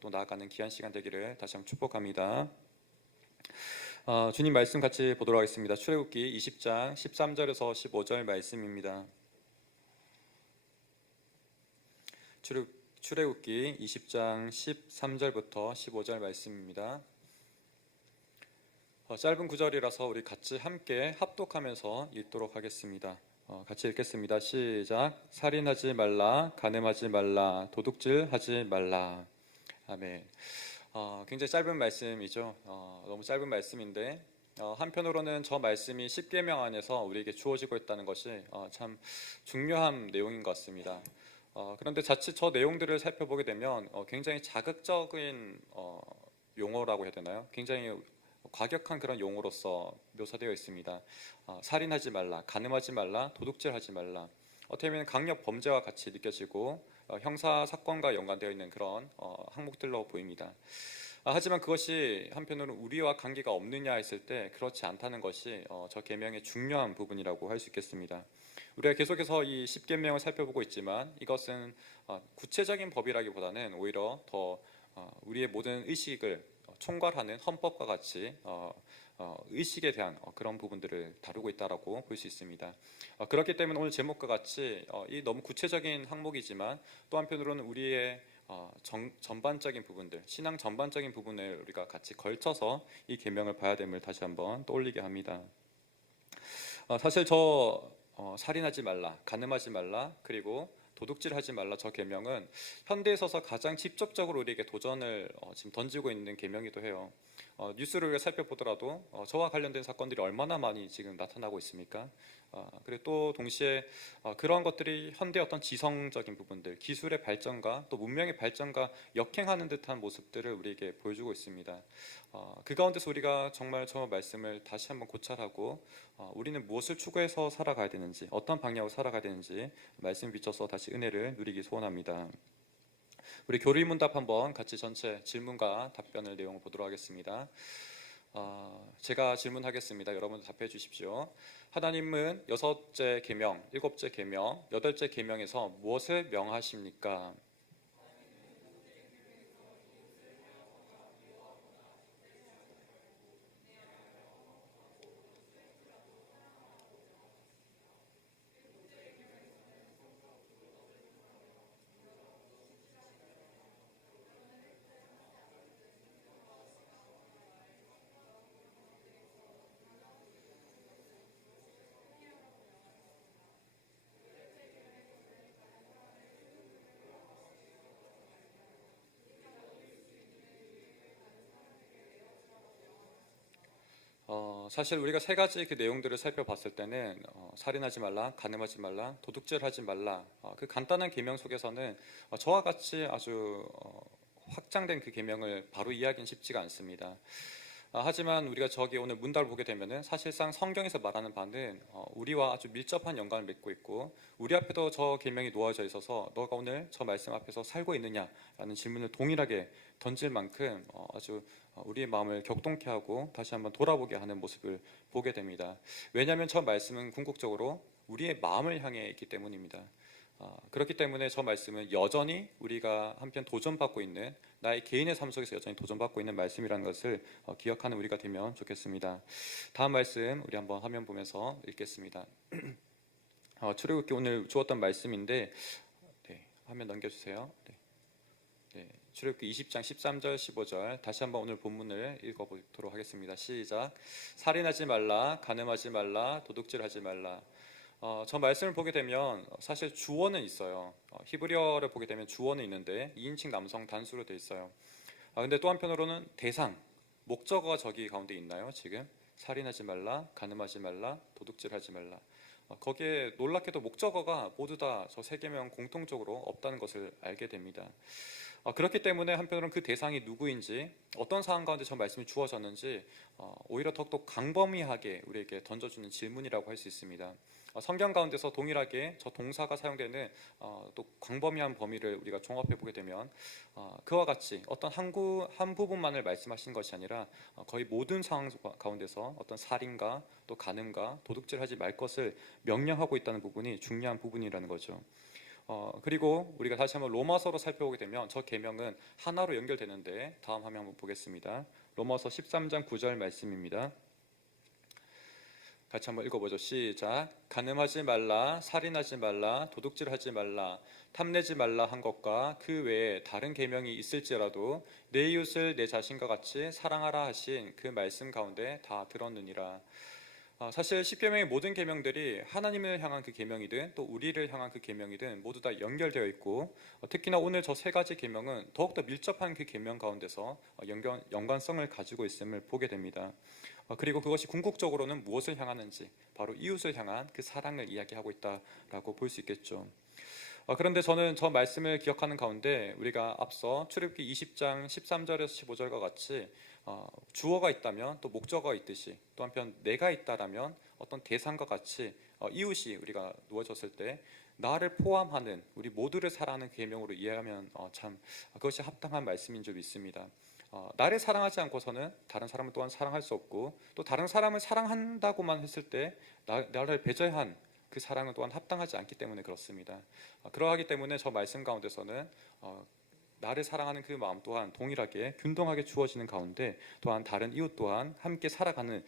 또 나아가는 귀한 시간 되기를 다시 한번 축복합니다. 주님 말씀 같이 보도록 하겠습니다. 출애굽기 20장 13절에서 15절 말씀입니다. 출애굽기 20장 13절부터 15절 말씀입니다. 짧은 구절이라서 우리 같이 함께 합독하면서 읽도록 하겠습니다. 같이 읽겠습니다. 시작. 살인하지 말라, 간음하지 말라, 도둑질하지 말라. 아멘. 굉장히 짧은 말씀이죠. 너무 짧은 말씀인데 한편으로는 저 말씀이 10계명 안에서 우리에게 주어지고 있다는 것이 참 중요한 내용인 것 같습니다. 그런데 자칫 저 내용들을 살펴보게 되면 굉장히 자극적인 용어라고 해야 되나요? 굉장히 과격한 그런 용어로서 묘사되어 있습니다. 살인하지 말라, 간음하지 말라, 도둑질하지 말라. 어떻게 보면 강력 범죄와 같이 느껴지고 형사 사건과 연관되어 있는 그런 항목들로 보입니다. 하지만 그것이 한편으로는 우리와 관계가 없느냐 했을 때 그렇지 않다는 것이 저 계명의 중요한 부분이라고 할 수 있겠습니다. 우리가 계속해서 이 10계명을 살펴보고 있지만 이것은 구체적인 법이라기보다는 오히려 더 우리의 모든 의식을 총괄하는 헌법과 같이 의식에 대한 그런 부분들을 다루고 있다라고 볼 수 있습니다. 그렇기 때문에 오늘 제목과 같이 이 너무 구체적인 항목이지만 또 한편으로는 우리의 전반적인 부분들, 신앙 전반적인 부분을 우리가 같이 걸쳐서 이 계명을 봐야 됨을 다시 한번 떠올리게 합니다. 사실 살인하지 말라, 간음하지 말라, 그리고 도둑질하지 말라 저 계명은 현대에 있어서 가장 직접적으로 우리에게 도전을 지금 던지고 있는 계명이기도 해요. 뉴스를 살펴보더라도 저와 관련된 사건들이 얼마나 많이 지금 나타나고 있습니까? 그리고 또 동시에 그러한 것들이 현대의 어떤 지성적인 부분들, 기술의 발전과 또 문명의 발전과 역행하는 듯한 모습들을 우리에게 보여주고 있습니다. 그 가운데서 우리가 정말 저 말씀을 다시 한번 고찰하고 우리는 무엇을 추구해서 살아가야 되는지, 어떤 방향으로 살아가야 되는지 말씀 비춰서 다시 은혜를 누리기 소원합니다. 우리 교리문답 한번 같이 전체 질문과 답변을 내용을 보도록 하겠습니다. 제가 질문하겠습니다. 여러분도 답해 주십시오. 하나님은 6째 계명, 7째 계명, 8째 계명에서 무엇을 명하십니까? 사실 우리가 세 가지 그 내용들을 살펴봤을 때는 살인하지 말라, 간음하지 말라, 도둑질하지 말라 그 간단한 계명 속에서는 저와 같이 아주 확장된 그 계명을 바로 이해하기는 쉽지가 않습니다. 하지만 우리가 저기 오늘 문답을 보게 되면은 사실상 성경에서 말하는 바는 우리와 아주 밀접한 연관을 맺고 있고 우리 앞에도 저 계명이 놓아져 있어서 너가 오늘 저 말씀 앞에서 살고 있느냐라는 질문을 동일하게 던질 만큼 아주 우리의 마음을 격동케 하고 다시 한번 돌아보게 하는 모습을 보게 됩니다. 왜냐하면 저 말씀은 궁극적으로 우리의 마음을 향해 있기 때문입니다. 그렇기 때문에 저 말씀은 여전히 우리가 한편 도전받고 있는 나의 개인의 삶 속에서 여전히 도전받고 있는 말씀이라는 것을 기억하는 우리가 되면 좋겠습니다. 다음 말씀 우리 한번 화면 보면서 읽겠습니다. 출애굽기 오늘 주었던 말씀인데 화면 넘겨주세요. 출애굽기 20장 13절 15절 다시 한번 오늘 본문을 읽어보도록 하겠습니다. 시작. 살인하지 말라, 간음하지 말라, 도둑질하지 말라. 저 말씀을 보게 되면 사실 주어는 있어요. 히브리어를 보게 되면 주어는 있는데 2인칭 남성 단수로 되어 있어요. 근데 또 한편으로는 대상, 목적어가 저기 가운데 있나요? 지금 살인하지 말라, 간음하지 말라, 도둑질하지 말라. 거기에 놀랍게도 목적어가 모두 다 저 세 계명 공통적으로 없다는 것을 알게 됩니다. 그렇기 때문에 한편으로는 그 대상이 누구인지 어떤 상황 가운데 저 말씀이 주어졌는지 오히려 더욱더 광범위하게 우리에게 던져주는 질문이라고 할 수 있습니다. 성경 가운데서 동일하게 저 동사가 사용되는 또 광범위한 범위를 우리가 종합해 보게 되면 그와 같이 어떤 한 부분만을 말씀하신 것이 아니라 거의 모든 상황 가운데서 어떤 살인과 또 간음과 도둑질하지 말 것을 명령하고 있다는 부분이 중요한 부분이라는 거죠. 그리고 우리가 다시 한번 로마서로 살펴보게 되면 저 계명은 하나로 연결되는데 다음 화면 한번 보겠습니다. 로마서 13장 9절 말씀입니다. 같이 한번 읽어보죠. 시작. 간음하지 말라, 살인하지 말라, 도둑질하지 말라, 탐내지 말라 한 것과 그 외에 다른 계명이 있을지라도 내 이웃을 내 자신과 같이 사랑하라 하신 그 말씀 가운데 다 들었느니라. 사실 십계명의 모든 계명들이 하나님을 향한 그 계명이든 또 우리를 향한 그 계명이든 모두 다 연결되어 있고, 특히나 오늘 저 세 가지 계명은 더욱더 밀접한 그 계명 가운데서 연관성을 가지고 있음을 보게 됩니다. 그리고 그것이 궁극적으로는 무엇을 향하는지, 바로 이웃을 향한 그 사랑을 이야기하고 있다라고 볼 수 있겠죠. 그런데 저는 저 말씀을 기억하는 가운데 우리가 앞서 출애굽기 20장 13절에서 15절과 같이 주어가 있다면 또 목적어가 있듯이, 또 한편 내가 있다라면 어떤 대상과 같이 이웃이 우리가 누워졌을 때 나를 포함하는 우리 모두를 사랑하는 계명으로 이해하면 참 그것이 합당한 말씀인 줄 믿습니다. 나를 사랑하지 않고서는 다른 사람을 또한 사랑할 수 없고, 또 다른 사람을 사랑한다고만 했을 때 나를 배제한 그 사랑은 또한 합당하지 않기 때문에 그렇습니다. 그러하기 때문에 저 말씀 가운데서는 나를 사랑하는 그 마음 또한 동일하게 균등하게 주어지는 가운데, 또한 다른 이웃 또한 함께 살아가는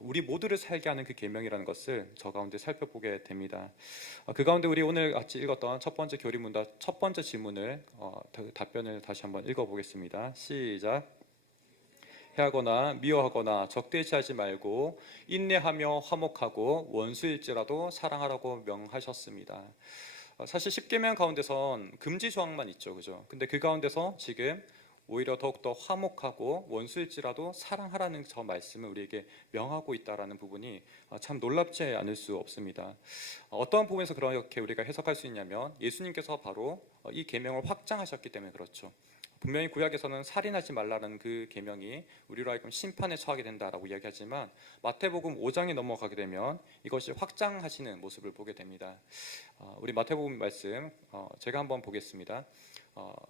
우리 모두를 살게 하는 그 계명이라는 것을 저 가운데 살펴보게 됩니다. 그 가운데 우리 오늘 같이 읽었던 첫 번째 교리문답 첫 번째 질문을 답변을 다시 한번 읽어보겠습니다. 시작. 해하거나 미워하거나 적대시하지 말고 인내하며 화목하고 원수일지라도 사랑하라고 명하셨습니다. 사실 십계명 가운데선 금지 조항만 있죠, 그죠? 근데 그 가운데서 지금 오히려 더욱더 화목하고 원수일지라도 사랑하라는 저 말씀을 우리에게 명하고 있다라는 부분이 참 놀랍지 않을 수 없습니다. 어떠한 부분에서 그렇게 우리가 해석할 수 있냐면, 예수님께서 바로 이 계명을 확장하셨기 때문에 그렇죠. 분명히 구약에서는 살인하지 말라는 그 계명이 우리로 하여금 심판에 처하게 된다라고 이야기하지만, 마태복음 5장에 넘어가게 되면 이것이 확장하시는 모습을 보게 됩니다. 우리 마태복음 말씀 제가 한번 보겠습니다.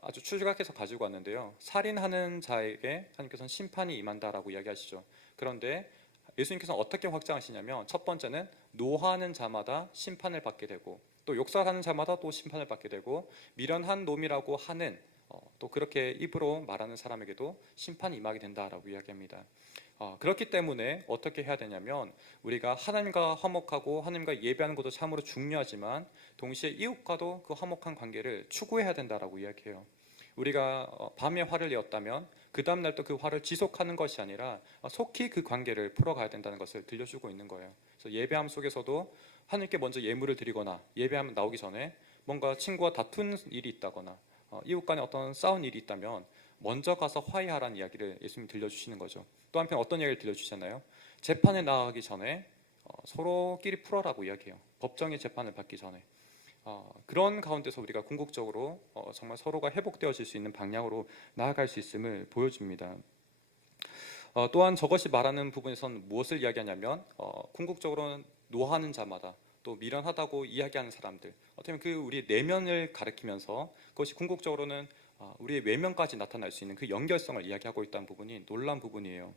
아주 추적해서 가지고 왔는데요, 살인하는 자에게 하나님께서는 심판이 임한다라고 이야기하시죠. 그런데 예수님께서는 어떻게 확장하시냐면, 첫 번째는 노하는 자마다 심판을 받게 되고, 또 욕설하는 자마다 또 심판을 받게 되고, 미련한 놈이라고 하는 또 그렇게 입으로 말하는 사람에게도 심판이 임하게 된다라고 이야기합니다. 그렇기 때문에 어떻게 해야 되냐면, 우리가 하나님과 화목하고 하나님과 예배하는 것도 참으로 중요하지만 동시에 이웃과도 그 화목한 관계를 추구해야 된다라고 이야기해요. 우리가 밤에 화를 내었다면 그 다음날 또 그 화를 지속하는 것이 아니라 속히 그 관계를 풀어가야 된다는 것을 들려주고 있는 거예요. 그래서 예배함 속에서도 하나님께 먼저 예물을 드리거나, 예배함 나오기 전에 뭔가 친구와 다툰 일이 있다거나 이웃 간에 어떤 싸운 일이 있다면 먼저 가서 화해하라는 이야기를 예수님이 들려주시는 거죠. 또 한편 어떤 이야기를 들려주시잖아요. 재판에 나가기 전에 서로끼리 풀어라고 이야기해요. 법정의 재판을 받기 전에. 그런 가운데서 우리가 궁극적으로 정말 서로가 회복되어질 수 있는 방향으로 나아갈 수 있음을 보여줍니다. 또한 저것이 말하는 부분에선 무엇을 이야기하냐면, 궁극적으로는 노하는 자마다, 또 미련하다고 이야기하는 사람들, 어떻게 보면 그 우리 내면을 가리키면서 그것이 궁극적으로는 우리의 외면까지 나타날 수 있는 그 연결성을 이야기하고 있다는 부분이 놀라운 부분이에요.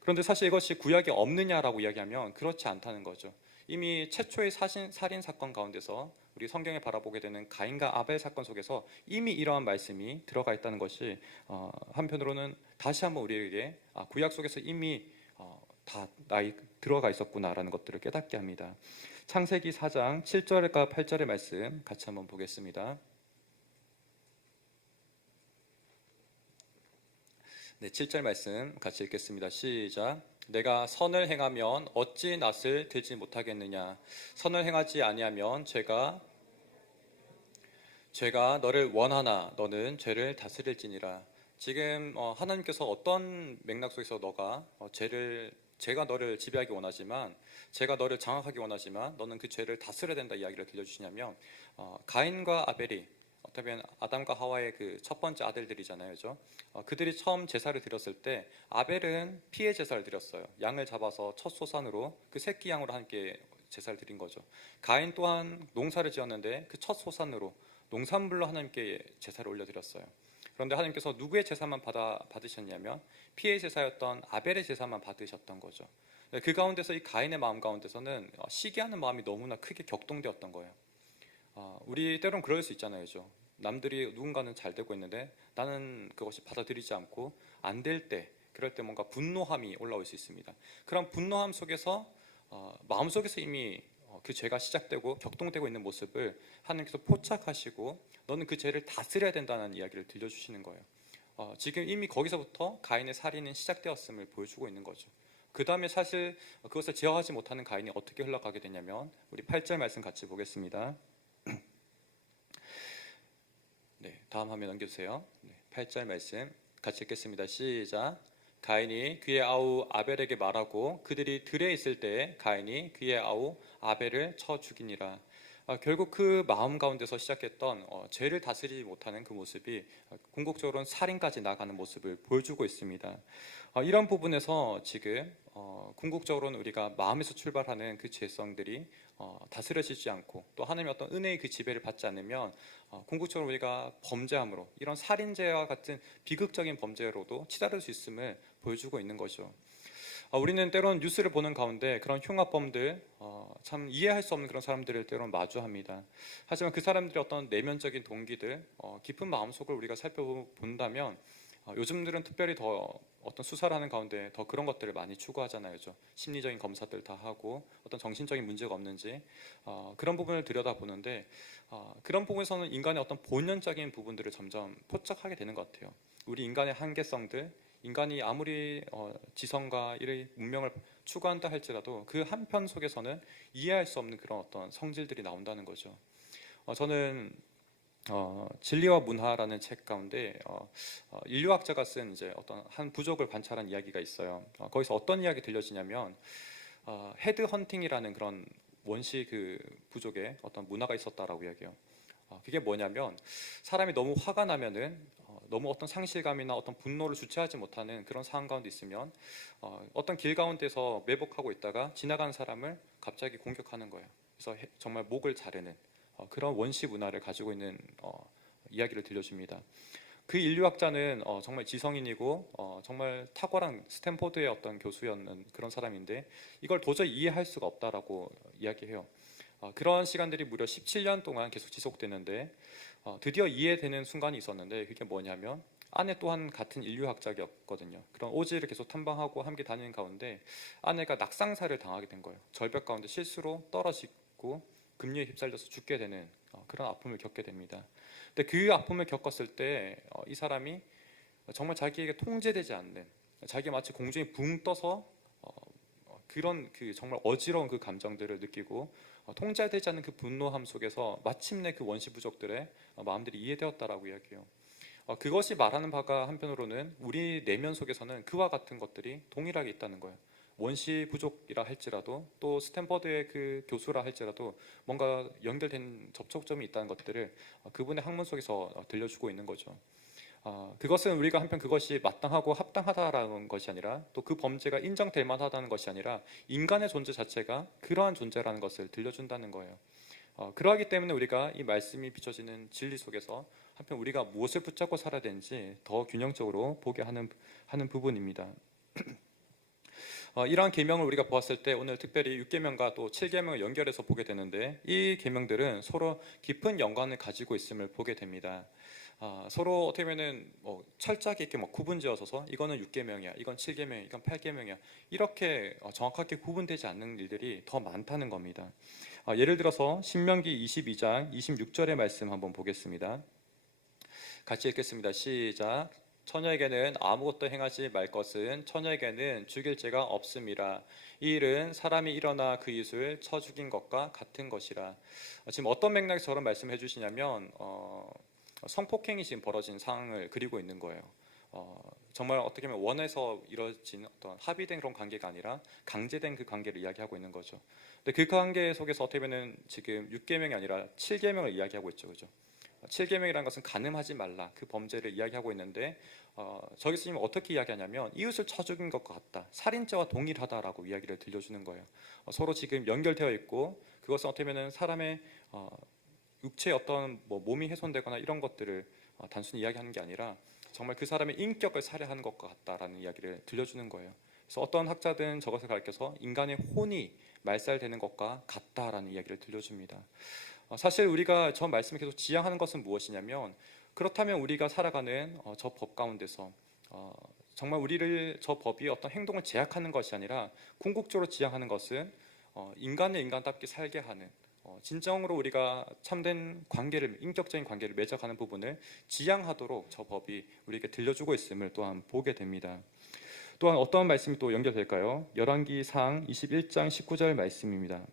그런데 사실 이것이 구약에 없느냐라고 이야기하면 그렇지 않다는 거죠. 이미 최초의 살인 사건 가운데서 우리 성경에 바라보게 되는 가인과 아벨 사건 속에서 이미 이러한 말씀이 들어가 있다는 것이 한편으로는 다시 한번 우리에게 구약 속에서 이미 다 들어가 있었구나라는 것들을 깨닫게 합니다. 창세기 4장 7절과 8절의 말씀 같이 한번 보겠습니다. 네, 7절 말씀 같이 읽겠습니다. 시작. 내가 선을 행하면 어찌 낯을 들지 못하겠느냐? 선을 행하지 아니하면 죄가 너를 원하나 너는 죄를 다스릴지니라. 지금 하나님께서 어떤 맥락 속에서 너가 제가 너를 지배하기 원하지만, 제가 너를 장악하기 원하지만 너는 그 죄를 다스려야 된다 이야기를 들려주시냐면, 가인과 아벨이 어쩌면 아담과 하와의 그 첫 번째 아들들이잖아요, 그죠? 그들이 처음 제사를 드렸을 때 아벨은 피해 제사를 드렸어요. 양을 잡아서 첫 소산으로 그 새끼 양으로 함께 제사를 드린 거죠. 가인 또한 농사를 지었는데 그 첫 소산으로 농산물로 하나님께 제사를 올려드렸어요. 그런데 하나님께서 누구의 제사만 받으셨냐면 피해 제사였던 아벨의 제사만 받으셨던 거죠. 그 가운데서 이 가인의 마음 가운데서는 시기하는 마음이 너무나 크게 격동되었던 거예요. 우리 때론 그럴 수 있잖아요. 그죠? 남들이 누군가는 잘 되고 있는데 나는 그것이 받아들이지 않고 안 될 때, 그럴 때 뭔가 분노함이 올라올 수 있습니다. 그런 분노함 속에서 마음속에서 이미 그 죄가 시작되고 격동되고 있는 모습을 하나님께서 포착하시고 너는 그 죄를 다스려야 된다는 이야기를 들려주시는 거예요. 지금 이미 거기서부터 가인의 살인은 시작되었음을 보여주고 있는 거죠. 그 다음에 사실 그것을 제어하지 못하는 가인이 어떻게 흘러가게 되냐면 우리 8절 말씀 같이 보겠습니다. 네, 다음 화면 넘겨주세요. 네, 8절 말씀 같이 읽겠습니다. 시작. 가인이 그의 아우 아벨에게 말하고 그들이 들에 있을 때에 가인이 그의 아우 아벨을 쳐 죽이니라. 결국 그 마음 가운데서 시작했던 죄를 다스리지 못하는 그 모습이 궁극적으로는 살인까지 나가는 모습을 보여주고 있습니다. 이런 부분에서 지금 궁극적으로는 우리가 마음에서 출발하는 그 죄성들이 다스려지지 않고 또 하나님의 어떤 은혜의 그 지배를 받지 않으면 궁극적으로 우리가 범죄함으로 이런 살인죄와 같은 비극적인 범죄로도 치달을 수 있음을 보여주고 있는 거죠. 우리는 때론 뉴스를 보는 가운데 그런 흉악범들 참 이해할 수 없는 그런 사람들을 때론 마주합니다. 하지만 그 사람들의 어떤 내면적인 동기들, 깊은 마음속을 우리가 살펴본다면 요즘들은 특별히 더 어떤 수사를 하는 가운데 더 그런 것들을 많이 추구하잖아요. 그죠? 심리적인 검사들 다 하고 어떤 정신적인 문제가 없는지 그런 부분을 들여다보는데 그런 부분에서는 인간의 어떤 본연적인 부분들을 점점 포착하게 되는 것 같아요. 우리 인간의 한계성들, 인간이 아무리 지성과 이의 문명을 추구한다 할지라도 그 한편 속에서는 이해할 수 없는 그런 어떤 성질들이 나온다는 거죠. 저는 진리와 문화라는 책 가운데 인류학자가 쓴 이제 어떤 한 부족을 관찰한 이야기가 있어요. 거기서 어떤 이야기 들려지냐면 헤드 헌팅이라는 그런 원시 그 부족의 어떤 문화가 있었다라고 이야기해요. 그게 뭐냐면 사람이 너무 화가 나면은 너무 어떤 상실감이나 어떤 분노를 주체하지 못하는 그런 상황 가운데 있으면 어떤 길 가운데서 매복하고 있다가 지나가는 사람을 갑자기 공격하는 거예요. 그래서 정말 목을 자르는 그런 원시 문화를 가지고 있는 이야기를 들려줍니다. 그 인류학자는 정말 지성인이고 정말 탁월한 스탠포드의 어떤 교수였는 그런 사람인데 이걸 도저히 이해할 수가 없다라고 이야기해요. 그런 시간들이 무려 17년 동안 계속 지속되는데 드디어 이해되는 순간이 있었는데 그게 뭐냐면 아내 또한 같은 인류학자였거든요. 그런 오지를 계속 탐방하고 함께 다니는 가운데 아내가 낙상사를 당하게 된 거예요. 절벽 가운데 실수로 떨어지고 급류에 휩쓸려서 죽게 되는 그런 아픔을 겪게 됩니다. 근데 그 아픔을 겪었을 때 이 사람이 정말 자기에게 통제되지 않는 자기가 마치 공중에 붕 떠서 그런 그 정말 어지러운 그 감정들을 느끼고 통제되지 않는 그 분노함 속에서 마침내 그 원시 부족들의 마음들이 이해되었다라고 이야기해요. 그것이 말하는 바가 한편으로는 우리 내면 속에서는 그와 같은 것들이 동일하게 있다는 거예요. 원시 부족이라 할지라도 또 스탠퍼드의 그 교수라 할지라도 뭔가 연결된 접촉점이 있다는 것들을 그분의 학문 속에서 들려주고 있는 거죠. 그것은 우리가 한편 그것이 마땅하고 합당하다라는 것이 아니라 또 그 범죄가 인정될 만하다는 것이 아니라 인간의 존재 자체가 그러한 존재라는 것을 들려준다는 거예요. 그러하기 때문에 우리가 이 말씀이 비춰지는 진리 속에서 한편 우리가 무엇을 붙잡고 살아야 되는지 더 균형적으로 보게 하는 부분입니다. 이러한 계명을 우리가 보았을 때 오늘 특별히 6계명과 또 7계명을 연결해서 보게 되는데 이 계명들은 서로 깊은 연관을 가지고 있음을 보게 됩니다. 서로 어떻게 보면은 철저하게 이렇게 구분지어서 이거는 6계명이야, 이건 7계명이야, 이건 8계명이야 이렇게 정확하게 구분되지 않는 일들이 더 많다는 겁니다. 예를 들어서 신명기 22장 26절의 말씀 한번 보겠습니다. 같이 읽겠습니다. 시작. 처녀에게는 아무것도 행하지 말 것은 처녀에게는 죽일 죄가 없음이라. 이 일은 사람이 일어나 그 이웃을 쳐 죽인 것과 같은 것이라. 지금 어떤 맥락에서 저런 말씀을 해주시냐면 성폭행이 지금 벌어진 상황을 그리고 있는 거예요. 정말 어떻게 보면 원해서 이뤄진 어떤 합의된 그런 관계가 아니라 강제된 그 관계를 이야기하고 있는 거죠. 근데 그 관계 속에서 어떻게 보면 지금 6계명이 아니라 7계명을 이야기하고 있죠, 그죠? 7계명이라는 것은 간음하지 말라 그 범죄를 이야기하고 있는데 저기서 지금 어떻게 이야기하냐면 이웃을 쳐 죽인 것과 같다, 살인죄와 동일하다라고 이야기를 들려주는 거예요. 서로 지금 연결되어 있고 그것은 어떻게 보면 사람의 육체의 어떤 몸이 훼손되거나 이런 것들을 단순히 이야기하는 게 아니라 정말 그 사람의 인격을 살해하는 것과 같다라는 이야기를 들려주는 거예요. 그래서 어떤 학자들은 저것을 가리켜서 인간의 혼이 말살되는 것과 같다라는 이야기를 들려줍니다. 사실 우리가 저 말씀을 계속 지향하는 것은 무엇이냐면, 그렇다면 우리가 살아가는 저 법 가운데서 정말 우리를 저 법이 어떤 행동을 제약하는 것이 아니라 궁극적으로 지향하는 것은 인간을 인간답게 살게 하는, 진정으로 우리가 참된 관계를, 인격적인 관계를 맺어가는 부분을 지향하도록 저 법이 우리에게 들려주고 있음을 또한 보게 됩니다. 또한 어떤 말씀이 또 연결될까요? 열왕기상 21장 19절 말씀입니다.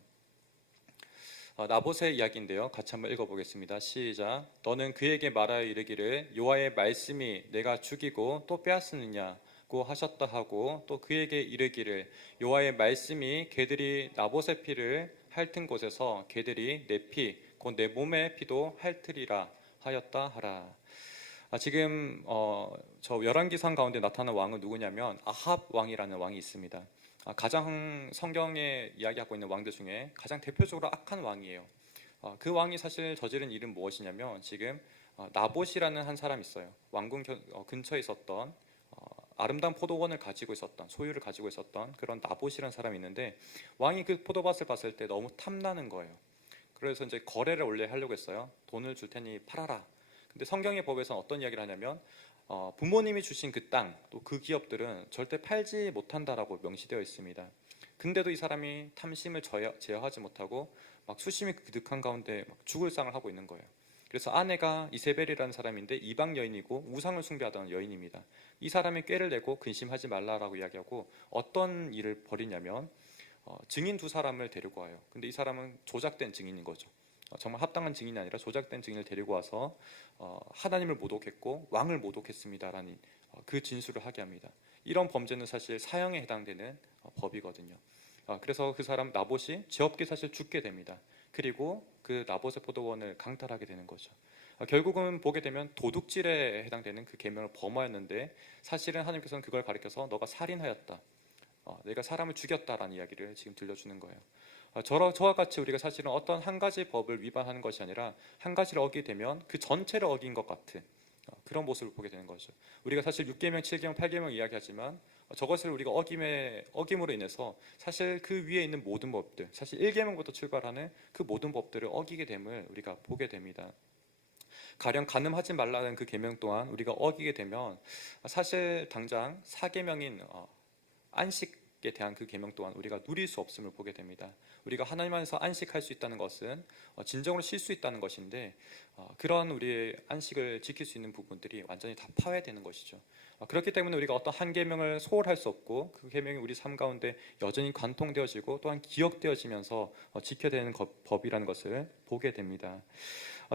나봇의 이야기인데요. 같이 한번 읽어보겠습니다. 시작. 너는 그에게 말하여 이르기를 여호와의 말씀이 내가 죽이고 또 빼앗으느냐고 하셨다 하고, 또 그에게 이르기를 여호와의 말씀이 개들이 나봇의 피를 핥은 곳에서 개들이 내 피 곧 내 몸의 피도 핥으리라 하였다 하라. 지금 저 열왕기상 가운데 나타난 왕은 누구냐면 아합 왕이라는 왕이 있습니다. 가장 성경에 이야기하고 있는 왕들 중에 가장 대표적으로 악한 왕이에요. 그 왕이 사실 저지른 일은 무엇이냐면, 지금 나봇이라는 한 사람이 있어요. 왕궁 근처에 있었던 아름다운 포도원을 가지고 있었던, 소유를 가지고 있었던 그런 나봇이라는 사람이 있는데, 왕이 그 포도밭을 봤을 때 너무 탐나는 거예요. 그래서 이제 거래를 원래 하려고 했어요. 돈을 줄 테니 팔아라. 근데 성경의 법에서는 어떤 이야기를 하냐면, 부모님이 주신 그 땅, 또 그 기업들은 절대 팔지 못한다라고 명시되어 있습니다. 근데도 이 사람이 탐심을 제어하지 못하고 막 수심이 그득한 가운데 막 죽을 상을 하고 있는 거예요. 그래서 아내가 이세벨이라는 사람인데 이방 여인이고 우상을 숭배하던 여인입니다. 이 사람이 꾀를 내고 근심하지 말라라고 이야기하고 어떤 일을 벌이냐면, 증인 두 사람을 데리고 와요. 근데 이 사람은 조작된 증인인 거죠. 정말 합당한 증인이 아니라 조작된 증인을 데리고 와서 하나님을 모독했고 왕을 모독했습니다라는 그 진술을 하게 합니다. 이런 범죄는 사실 사형에 해당되는 법이거든요. 그래서 그 사람 나봇이 죄 없게 사실 죽게 됩니다. 그리고 그 나봇의 포도원을 강탈하게 되는 거죠. 결국은 보게 되면 도둑질에 해당되는 그 계명을 범하였는데, 사실은 하나님께서는 그걸 가리켜서 너가 살인하였다, 내가 사람을 죽였다라는 이야기를 지금 들려주는 거예요. 저와 같이 우리가 사실은 어떤 한 가지 법을 위반하는 것이 아니라 한 가지를 어기게 되면 그 전체를 어긴 것 같은 그런 모습을 보게 되는 거죠. 우리가 사실 6계명, 7계명, 8계명 이야기하지만 저것을 우리가 어김으로 인해서 사실 그 위에 있는 모든 법들, 사실 1계명부터 출발하는 그 모든 법들을 어기게 됨을 우리가 보게 됩니다. 가령 간음하지 말라는 그 계명 또한 우리가 어기게 되면 사실 당장 4계명인 안식에 대한 그 계명 또한 우리가 누릴 수 없음을 보게 됩니다. 우리가 하나님 안에서 안식할 수 있다는 것은 진정으로 쉴 수 있다는 것인데, 그런 우리의 안식을 지킬 수 있는 부분들이 완전히 다 파괴되는 것이죠. 그렇기 때문에 우리가 어떤 한 계명을 소홀할 수 없고, 그 계명이 우리 삶 가운데 여전히 관통되어지고 또한 기억되어지면서 지켜야 되는 법이라는 것을 보게 됩니다.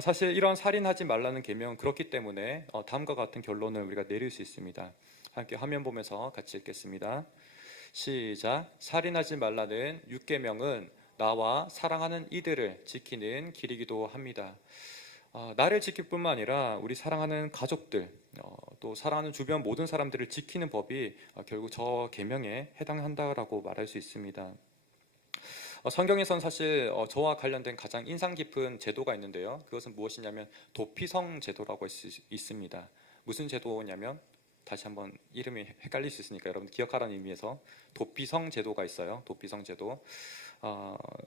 사실 이런 살인하지 말라는 계명은 그렇기 때문에 다음과 같은 결론을 우리가 내릴 수 있습니다. 함께 화면 보면서 같이 읽겠습니다. 시작. 살인하지 말라는 6계명은 나와 사랑하는 이들을 지키는 길이기도 합니다. 나를 지킬 뿐만 아니라 우리 사랑하는 가족들, 또 사랑하는 주변 모든 사람들을 지키는 법이 결국 저 계명에 해당한다라고 말할 수 있습니다. 성경에선 사실 저와 관련된 가장 인상 깊은 제도가 있는데요. 그것은 무엇이냐면 도피성 제도라고 있습니다. 무슨 제도냐면, 다시 한번 이름이 헷갈릴 수 있으니까 여러분 기억하라는 의미에서 도피성 제도가 있어요. 도피성 제도.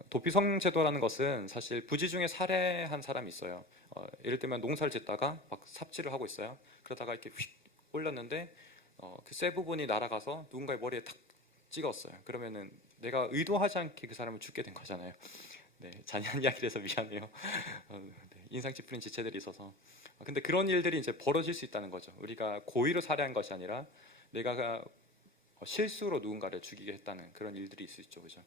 도피성 제도라는 것은 사실 부지 중에 살해한 사람이 있어요. 예를 들면 농사를 짓다가 막 삽질을 하고 있어요. 그러다가 이렇게 휙 올렸는데 그 쇠 부분이 날아가서 누군가의 머리에 탁 찍었어요. 그러면은 내가 의도하지 않게 그 사람을 죽게 된 거잖아요. 네, 잔인한 이야기를 해서 미안해요. 네, 인상 찌푸린 지체들이 있어서. 근데 그런 일들이 이제 벌어질 수 있다는 거죠. 우리가 고의로 살해한 것이 아니라 내가 실수로 누군가를 죽이게 했다는 그런 일들이 있을 수 있죠, 그죠?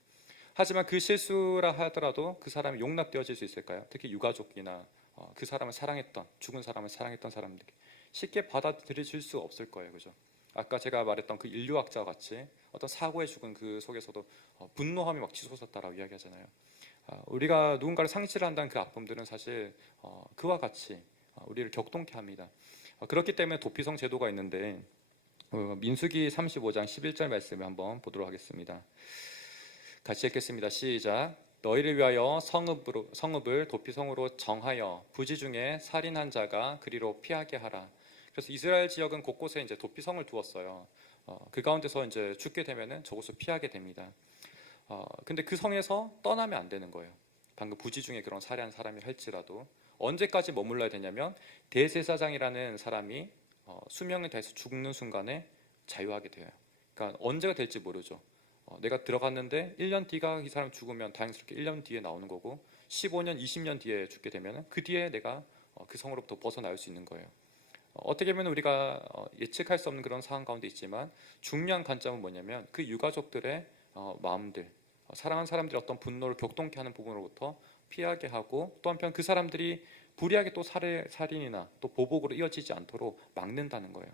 하지만 그 실수라 하더라도 그 사람이 용납되어질 수 있을까요? 특히 유가족이나 그 사람을 사랑했던, 죽은 사람을 사랑했던 사람들이 쉽게 받아들여질 수 없을 거예요, 그죠? 아까 제가 말했던 그 인류학자와 같이 어떤 사고에 죽은 그 속에서도 분노함이 막 치솟았다라고 이야기하잖아요. 우리가 누군가를 상실을 한다는 그 아픔들은 사실 그와 같이 우리를 격동케 합니다. 그렇기 때문에 도피성 제도가 있는데, 민수기 35장 11절 말씀을 한번 보도록 하겠습니다. 같이 읽겠습니다. 시작. 너희를 위하여 성읍을 도피성으로 정하여 부지 중에 살인한 자가 그리로 피하게 하라. 그래서 이스라엘 지역은 곳곳에 이제 도피성을 두었어요. 그 가운데서 이제 죽게 되면은 저곳을 피하게 됩니다. 근데 그 성에서 떠나면 안 되는 거예요. 방금 부지 중에 그런 살해한 사람이 할지라도 언제까지 머물러야 되냐면 대제사장이라는 사람이 수명에 대해서 죽는 순간에 자유하게 돼요. 그러니까 언제가 될지 모르죠. 내가 들어갔는데 1년 뒤가 이 사람 죽으면 다행스럽게 1년 뒤에 나오는 거고 15년, 20년 뒤에 죽게 되면 그 뒤에 내가 그 성으로부터 벗어나올 수 있는 거예요. 어떻게 보면 우리가 예측할 수 없는 그런 상황 가운데 있지만 중요한 관점은 뭐냐면 그 유가족들의 마음들, 사랑하는 사람들이 어떤 분노를 격동케 하는 부분으로부터 피하게 하고 또 한편 그 사람들이 불의하게 또 살인이나 또 보복으로 이어지지 않도록 막는다는 거예요.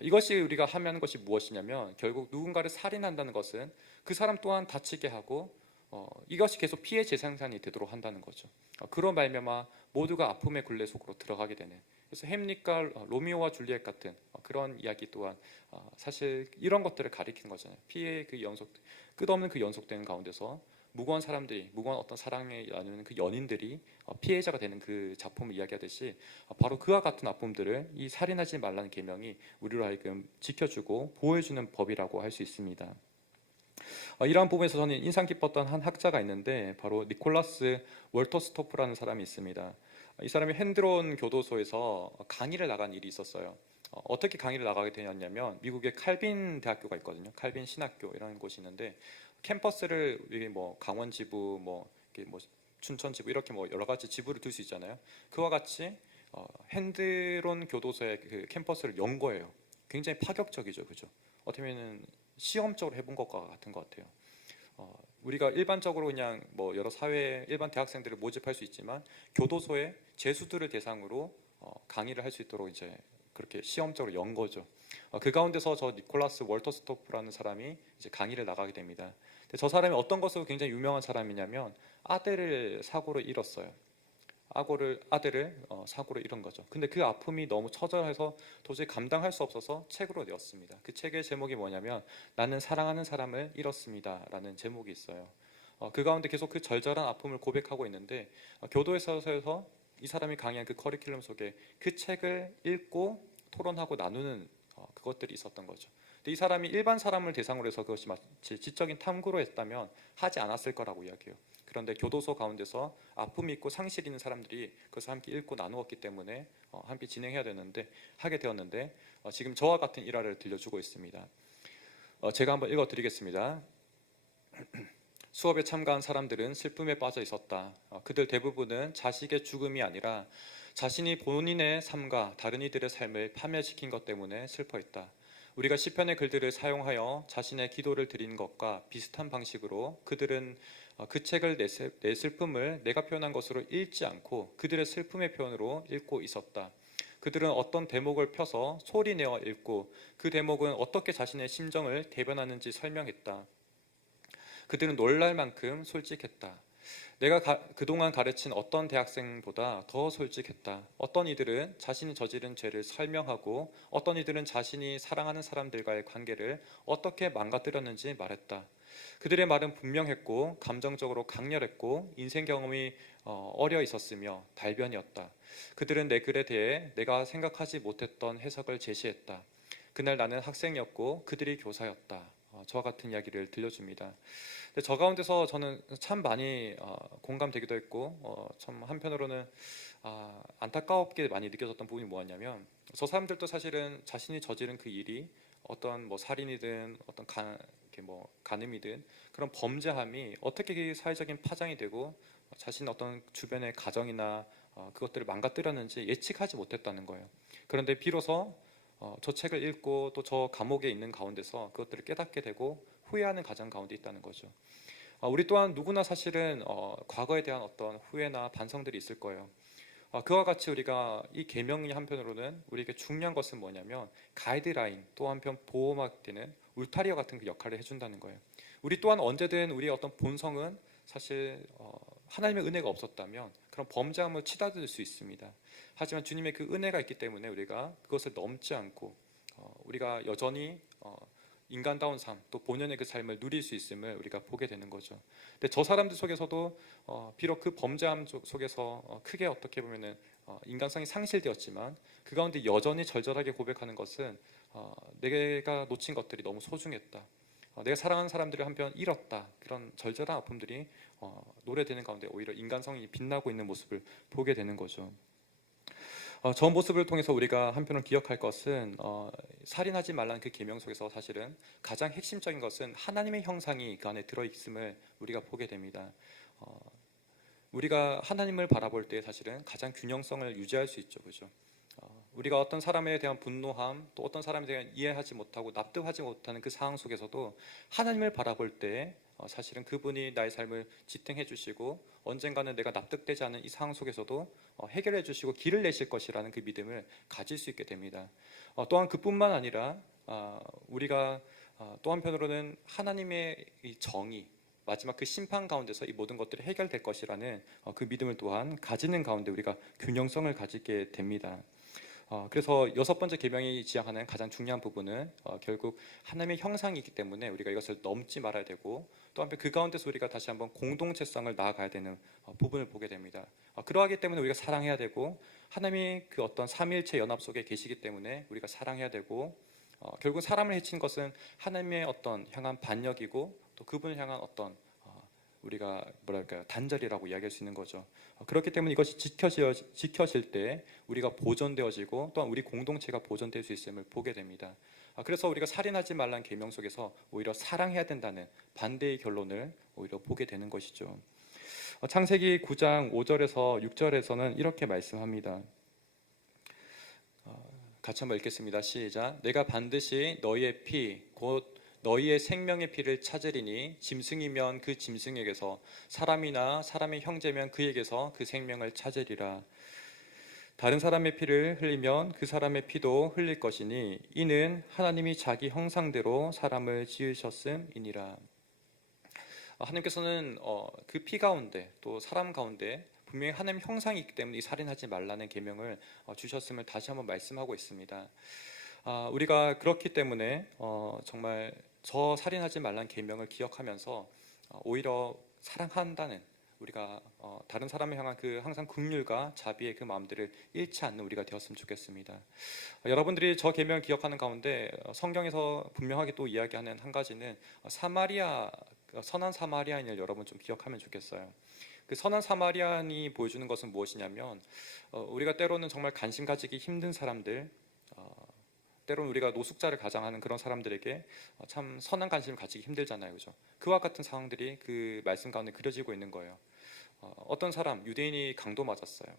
이것이 우리가 하면 것이 무엇이냐면 결국 누군가를 살인한다는 것은 그 사람 또한 다치게 하고 이것이 계속 피해 재생산이 되도록 한다는 거죠. 그런 말미암아 모두가 아픔의 굴레 속으로 들어가게 되는. 그래서 햄릿과 로미오와 줄리엣 같은 그런 이야기 또한 사실 이런 것들을 가리키는 거잖아요. 피해의 그 연속, 끝없는 그 연속되는 가운데서 무고한 사람들이, 무고한 어떤 사랑에 나누는 그 연인들이 피해자가 되는 그 작품을 이야기하듯이 바로 그와 같은 아픔들을 이 살인하지 말라는 계명이 우리로 하여금 지켜주고 보호해주는 법이라고 할 수 있습니다. 이러한 부분에서 저는 인상 깊었던 한 학자가 있는데 바로 니콜라스 월터스토프라는 사람이 있습니다. 이 사람이 핸드론 교도소에서 강의를 나간 일이 있었어요. 어떻게 강의를 나가게 되었냐면 미국의 칼빈 대학교가 있거든요. 칼빈 신학교 이런 곳이 있는데 캠퍼스를 뭐 강원 지부, 뭐 춘천 지부 이렇게 뭐 여러 가지 지부를 둘 수 있잖아요. 그와 같이 핸드론 교도소의 그 캠퍼스를 연 거예요. 굉장히 파격적이죠, 그죠? 어떻게 보면 시험적으로 해본 것과 같은 것 같아요. 우리가 일반적으로 그냥 뭐 여러 사회 일반 대학생들을 모집할 수 있지만 교도소에 재수들을 대상으로 강의를 할 수 있도록 이제 그렇게 시험적으로 연 거죠. 그 가운데서 저 니콜라스 월터스토프라는 사람이 이제 강의를 나가게 됩니다. 근데 저 사람이 어떤 것으로 굉장히 유명한 사람이냐면 아들을 사고로 잃었어요. 아들을 사고로 잃은 거죠. 근데 그 아픔이 너무 처절해서 도저히 감당할 수 없어서 책으로 내었습니다. 그 책의 제목이 뭐냐면 나는 사랑하는 사람을 잃었습니다 라는 제목이 있어요. 그 가운데 계속 그 절절한 아픔을 고백하고 있는데 교도에서 이 사람이 강의한 그 커리큘럼 속에 그 책을 읽고 토론하고 나누는 그것들이 있었던 거죠. 근데 이 사람이 일반 사람을 대상으로 해서 그것이 마치 지적인 탐구로 했다면 하지 않았을 거라고 이야기해요. 그런데 교도소 가운데서 아픔이 있고 상실이 있는 사람들이 그것을 함께 읽고 나누었기 때문에 함께 진행해야 되는데 하게 되었는데 지금 저와 같은 일화를 들려주고 있습니다. 제가 한번 읽어드리겠습니다. 수업에 참가한 사람들은 슬픔에 빠져 있었다. 그들 대부분은 자식의 죽음이 아니라 자신이 본인의 삶과 다른 이들의 삶을 파멸시킨 것 때문에 슬퍼했다. 우리가 시편의 글들을 사용하여 자신의 기도를 드리는 것과 비슷한 방식으로 그들은 그 책을 내 슬픔을 내가 표현한 것으로 읽지 않고 그들의 슬픔의 표현으로 읽고 있었다. 그들은 어떤 대목을 펴서 소리내어 읽고 그 대목은 어떻게 자신의 심정을 대변하는지 설명했다. 그들은 놀랄 만큼 솔직했다. 내가 그동안 가르친 어떤 대학생보다 더 솔직했다. 어떤 이들은 자신이 저지른 죄를 설명하고 어떤 이들은 자신이 사랑하는 사람들과의 관계를 어떻게 망가뜨렸는지 말했다. 그들의 말은 분명했고 감정적으로 강렬했고 인생 경험이 어려 있었으며 달변이었다. 그들은 내 글에 대해 내가 생각하지 못했던 해석을 제시했다. 그날 나는 학생이었고 그들이 교사였다. 저와 같은 이야기를 들려줍니다. 근데 저 가운데서 저는 참 많이 공감되기도 했고 참 한편으로는 안타깝게 많이 느껴졌던 부분이 뭐였냐면 저 사람들도 사실은 자신이 저지른 그 일이 어떤 뭐 살인이든 어떤 간음이든 그런 범죄함이 어떻게 그 사회적인 파장이 되고 자신 어떤 주변의 가정이나 그것들을 망가뜨렸는지 예측하지 못했다는 거예요. 그런데 비로소 저 책을 읽고 또 저 감옥에 있는 가운데서 그것들을 깨닫게 되고 후회하는 가정 가운데 있다는 거죠. 우리 또한 누구나 사실은 과거에 대한 어떤 후회나 반성들이 있을 거예요. 그와 같이 우리가 이 계명이 한편으로는 우리에게 중요한 것은 뭐냐면 가이드라인, 또 한편 보호막 되는 울타리와 같은 그 역할을 해준다는 거예요. 우리 또한 언제든 우리의 어떤 본성은 사실 하나님의 은혜가 없었다면 그런 범죄함을 치닫을 수 있습니다. 하지만 주님의 그 은혜가 있기 때문에 우리가 그것을 넘지 않고 우리가 여전히 인간다운 삶, 또 본연의 그 삶을 누릴 수 있음을 우리가 보게 되는 거죠. 근데 저 사람들 속에서도 비록 그 범죄함 속에서 크게 어떻게 보면은 인간성이 상실되었지만 그 가운데 여전히 절절하게 고백하는 것은 내가 놓친 것들이 너무 소중했다. 내가 사랑하는 사람들을 한편 잃었다, 그런 절절한 아픔들이 노래되는 가운데 오히려 인간성이 빛나고 있는 모습을 보게 되는 거죠. 저 모습을 통해서 우리가 한편으로 기억할 것은 살인하지 말라는 그 계명 속에서 사실은 가장 핵심적인 것은 하나님의 형상이 그 안에 들어있음을 우리가 보게 됩니다. 우리가 하나님을 바라볼 때 사실은 가장 균형성을 유지할 수 있죠, 그죠? 우리가 어떤 사람에 대한 분노함, 또 어떤 사람에 대한 이해하지 못하고 납득하지 못하는 그 상황 속에서도 하나님을 바라볼 때 사실은 그분이 나의 삶을 지탱해 주시고 언젠가는 내가 납득되지 않은 이 상황 속에서도 해결해 주시고 길을 내실 것이라는 그 믿음을 가질 수 있게 됩니다. 또한 그뿐만 아니라 우리가 또 한편으로는 하나님의 이 정의, 마지막 그 심판 가운데서 이 모든 것들이 해결될 것이라는 그 믿음을 또한 가지는 가운데 우리가 균형성을 가지게 됩니다. 그래서 6번째 계명이 지향하는 가장 중요한 부분은 결국 하나님의 형상이기 때문에 우리가 이것을 넘지 말아야 되고, 또 한편 그 가운데서 우리가 다시 한번 공동체성을 나아가야 되는 부분을 보게 됩니다. 그러하기 때문에 우리가 사랑해야 되고, 하나님이 그 어떤 삼위일체 연합 속에 계시기 때문에 우리가 사랑해야 되고, 결국 사람을 해친 것은 하나님의 어떤 향한 반역이고, 또 그분을 향한 어떤 우리가 뭐랄까요, 단절이라고 이야기할 수 있는 거죠. 그렇기 때문에 이것이 지켜질 때 우리가 보존되어지고 또한 우리 공동체가 보존될 수 있음을 보게 됩니다. 그래서 우리가 살인하지 말라는 계명 속에서 오히려 사랑해야 된다는 반대의 결론을 오히려 보게 되는 것이죠. 창세기 9장 5절에서 6절에서는 이렇게 말씀합니다. 같이 한번 읽겠습니다. 시작. 내가 반드시 너희의 피 곧 너희의 생명의 피를 찾으리니 짐승이면 그 짐승에게서, 사람이나 사람의 형제면 그에게서 그 생명을 찾으리라. 다른 사람의 피를 흘리면 그 사람의 피도 흘릴 것이니 이는 하나님이 자기 형상대로 사람을 지으셨음이니라. 하나님께서는 그 피 가운데 또 사람 가운데 분명히 하나님 형상이 있기 때문에 이 살인하지 말라는 계명을 주셨음을 다시 한번 말씀하고 있습니다. 우리가 그렇기 때문에 정말 저 살인하지 말라는 계명을 기억하면서 오히려 사랑한다는, 우리가 다른 사람을 향한 그 항상 긍휼과 자비의 그 마음들을 잃지 않는 우리가 되었으면 좋겠습니다. 여러분들이 저 계명을 기억하는 가운데 성경에서 분명하게 또 이야기하는 한 가지는 선한 사마리아인을 여러분 좀 기억하면 좋겠어요. 그 선한 사마리아인이 보여주는 것은 무엇이냐면 우리가 때로는 정말 관심 가지기 힘든 사람들, 때로는 우리가 노숙자를 가장하는 그런 사람들에게 참 선한 관심을 가지기 힘들잖아요, 그죠? 그와 같은 상황들이 그 말씀 가운데 그려지고 있는 거예요. 어떤 사람, 유대인이 강도 맞았어요.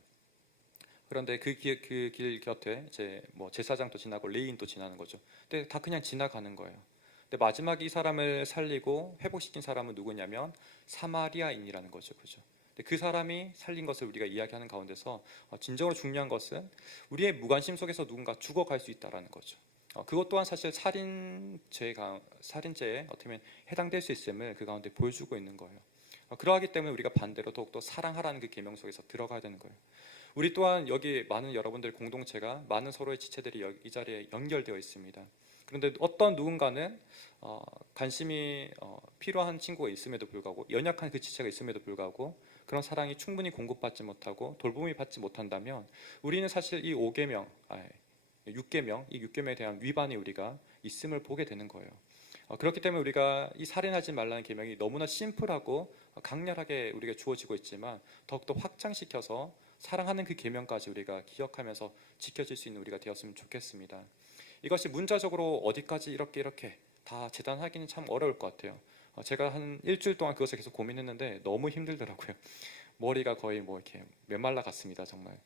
그런데 그 길 곁에 이제 뭐 제사장도 지나고 레위인도 지나는 거죠. 근데 다 그냥 지나가는 거예요. 근데 마지막에 이 사람을 살리고 회복시킨 사람은 누구냐면 사마리아인이라는 거죠, 그죠? 그 사람이 살린 것을 우리가 이야기하는 가운데서 진정으로 중요한 것은 우리의 무관심 속에서 누군가 죽어갈 수 있다는 거죠. 그것 또한 사실 살인죄에 어떻게 보면 해당될 수 있음을 그 가운데 보여주고 있는 거예요. 그러하기 때문에 우리가 반대로 더욱더 사랑하라는 그 계명 속에서 들어가야 되는 거예요. 우리 또한 여기 많은 여러분들 공동체가 많은 서로의 지체들이 이 자리에 연결되어 있습니다. 그런데 어떤 누군가는 관심이 필요한 친구가 있음에도 불구하고, 연약한 그 지체가 있음에도 불구하고 그런 사랑이 충분히 공급받지 못하고 돌봄이 받지 못한다면 우리는 사실 이 6계명, 이 6계명에 대한 위반이 우리가 있음을 보게 되는 거예요. 그렇기 때문에 우리가 이 살인하지 말라는 계명이 너무나 심플하고 강렬하게 우리가 주어지고 있지만 더욱더 확장시켜서 사랑하는 그 계명까지 우리가 기억하면서 지켜질 수 있는 우리가 되었으면 좋겠습니다. 이것이 문자적으로 어디까지 이렇게 다 재단하기는 참 어려울 것 같아요. 제가 한 일주일 동안 그것을 계속 고민했는데 너무 힘들더라고요. 머리가 거의 뭐 이렇게 메말라 갔습니다, 정말.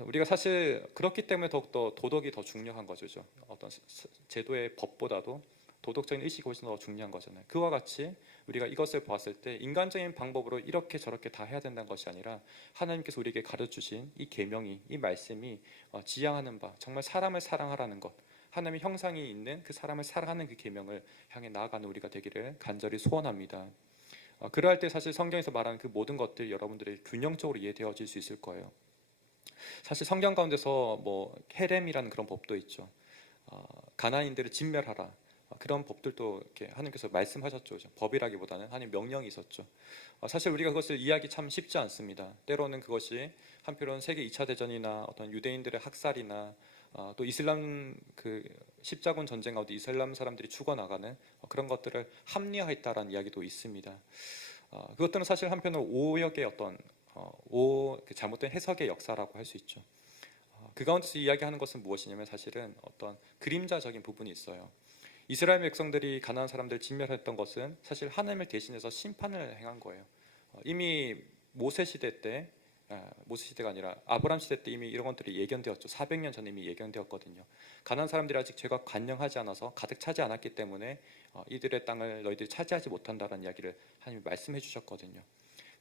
우리가 사실 그렇기 때문에 더욱더 도덕이 더 중요한 거죠. 어떤 제도의 법보다도 도덕적인 의식이 훨씬 더 중요한 거잖아요. 그와 같이 우리가 이것을 보았을 때 인간적인 방법으로 이렇게 저렇게 다 해야 된다는 것이 아니라 하나님께서 우리에게 가르쳐주신 이 계명이, 이 말씀이 지향하는 바, 정말 사람을 사랑하라는 것, 하나님의 형상이 있는 그 사람을 사랑하는 그 계명을 향해 나아가는 우리가 되기를 간절히 소원합니다. 그러할 때 사실 성경에서 말하는 그 모든 것들이 여러분들이 균형적으로 이해되어질 수 있을 거예요. 사실 성경 가운데서 뭐 헤렘이라는 그런 법도 있죠. 가나안인들을 진멸하라, 그런 법들도 이렇게 하나님께서 말씀하셨죠. 법이라기보다는 하나님 명령이 있었죠. 사실 우리가 그것을 이해하기 참 쉽지 않습니다. 때로는 그것이 한편으로는 세계 2차 대전이나 어떤 유대인들의 학살이나 또 이슬람 그 십자군 전쟁 가운데 이슬람 사람들이 죽어나가는 그런 것들을 합리화했다라는 이야기도 있습니다. 그것들은 사실 한편으로 오역의 어떤 잘못된 해석의 역사라고 할 수 있죠. 그 가운데서 이야기하는 것은 무엇이냐면 사실은 어떤 그림자적인 부분이 있어요. 이스라엘 백성들이 가나안 사람들을 진멸했던 것은 사실 하나님을 대신해서 심판을 행한 거예요. 이미 모세 시대 때, 모세 시대가 아니라 아브람 시대 때 이미 이런 것들이 예견되었죠. 400년 전에 이미 예견되었거든요. 가나안 사람들이 아직 죄가 관영하지 않아서 가득 차지 않았기 때문에 이들의 땅을 너희들이 차지하지 못한다라는 이야기를 하나님이 말씀해 주셨거든요.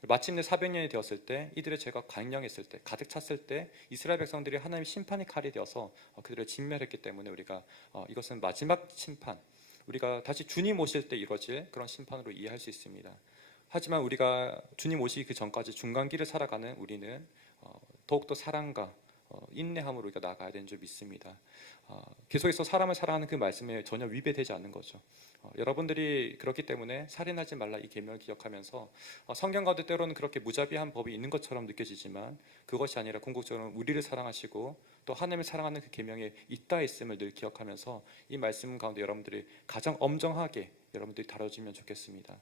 마침내 400년이 되었을 때 이들의 죄가 관영했을 때 가득 찼을 때 이스라엘 백성들이 하나님의 심판의 칼이 되어서 그들을 진멸했기 때문에 우리가 이것은 마지막 심판, 우리가 다시 주님 오실 때 이루어질 그런 심판으로 이해할 수 있습니다. 하지만 우리가 주님 오시기 그 전까지 중간길을 살아가는 우리는 더욱더 사랑과 인내함으로 우리가 나아가야 되는 줄 믿습니다. 계속해서 사람을 사랑하는 그 말씀에 전혀 위배되지 않는 거죠. 여러분들이 그렇기 때문에 살인하지 말라 이 계명을 기억하면서 성경 가운데 때로는 그렇게 무자비한 법이 있는 것처럼 느껴지지만 그것이 아니라 궁극적으로 우리를 사랑하시고 또 하나님을 사랑하는 그 계명에 있다 있음을 늘 기억하면서 이 말씀 가운데 여러분들이 가장 엄정하게 여러분들이 다뤄지면 좋겠습니다.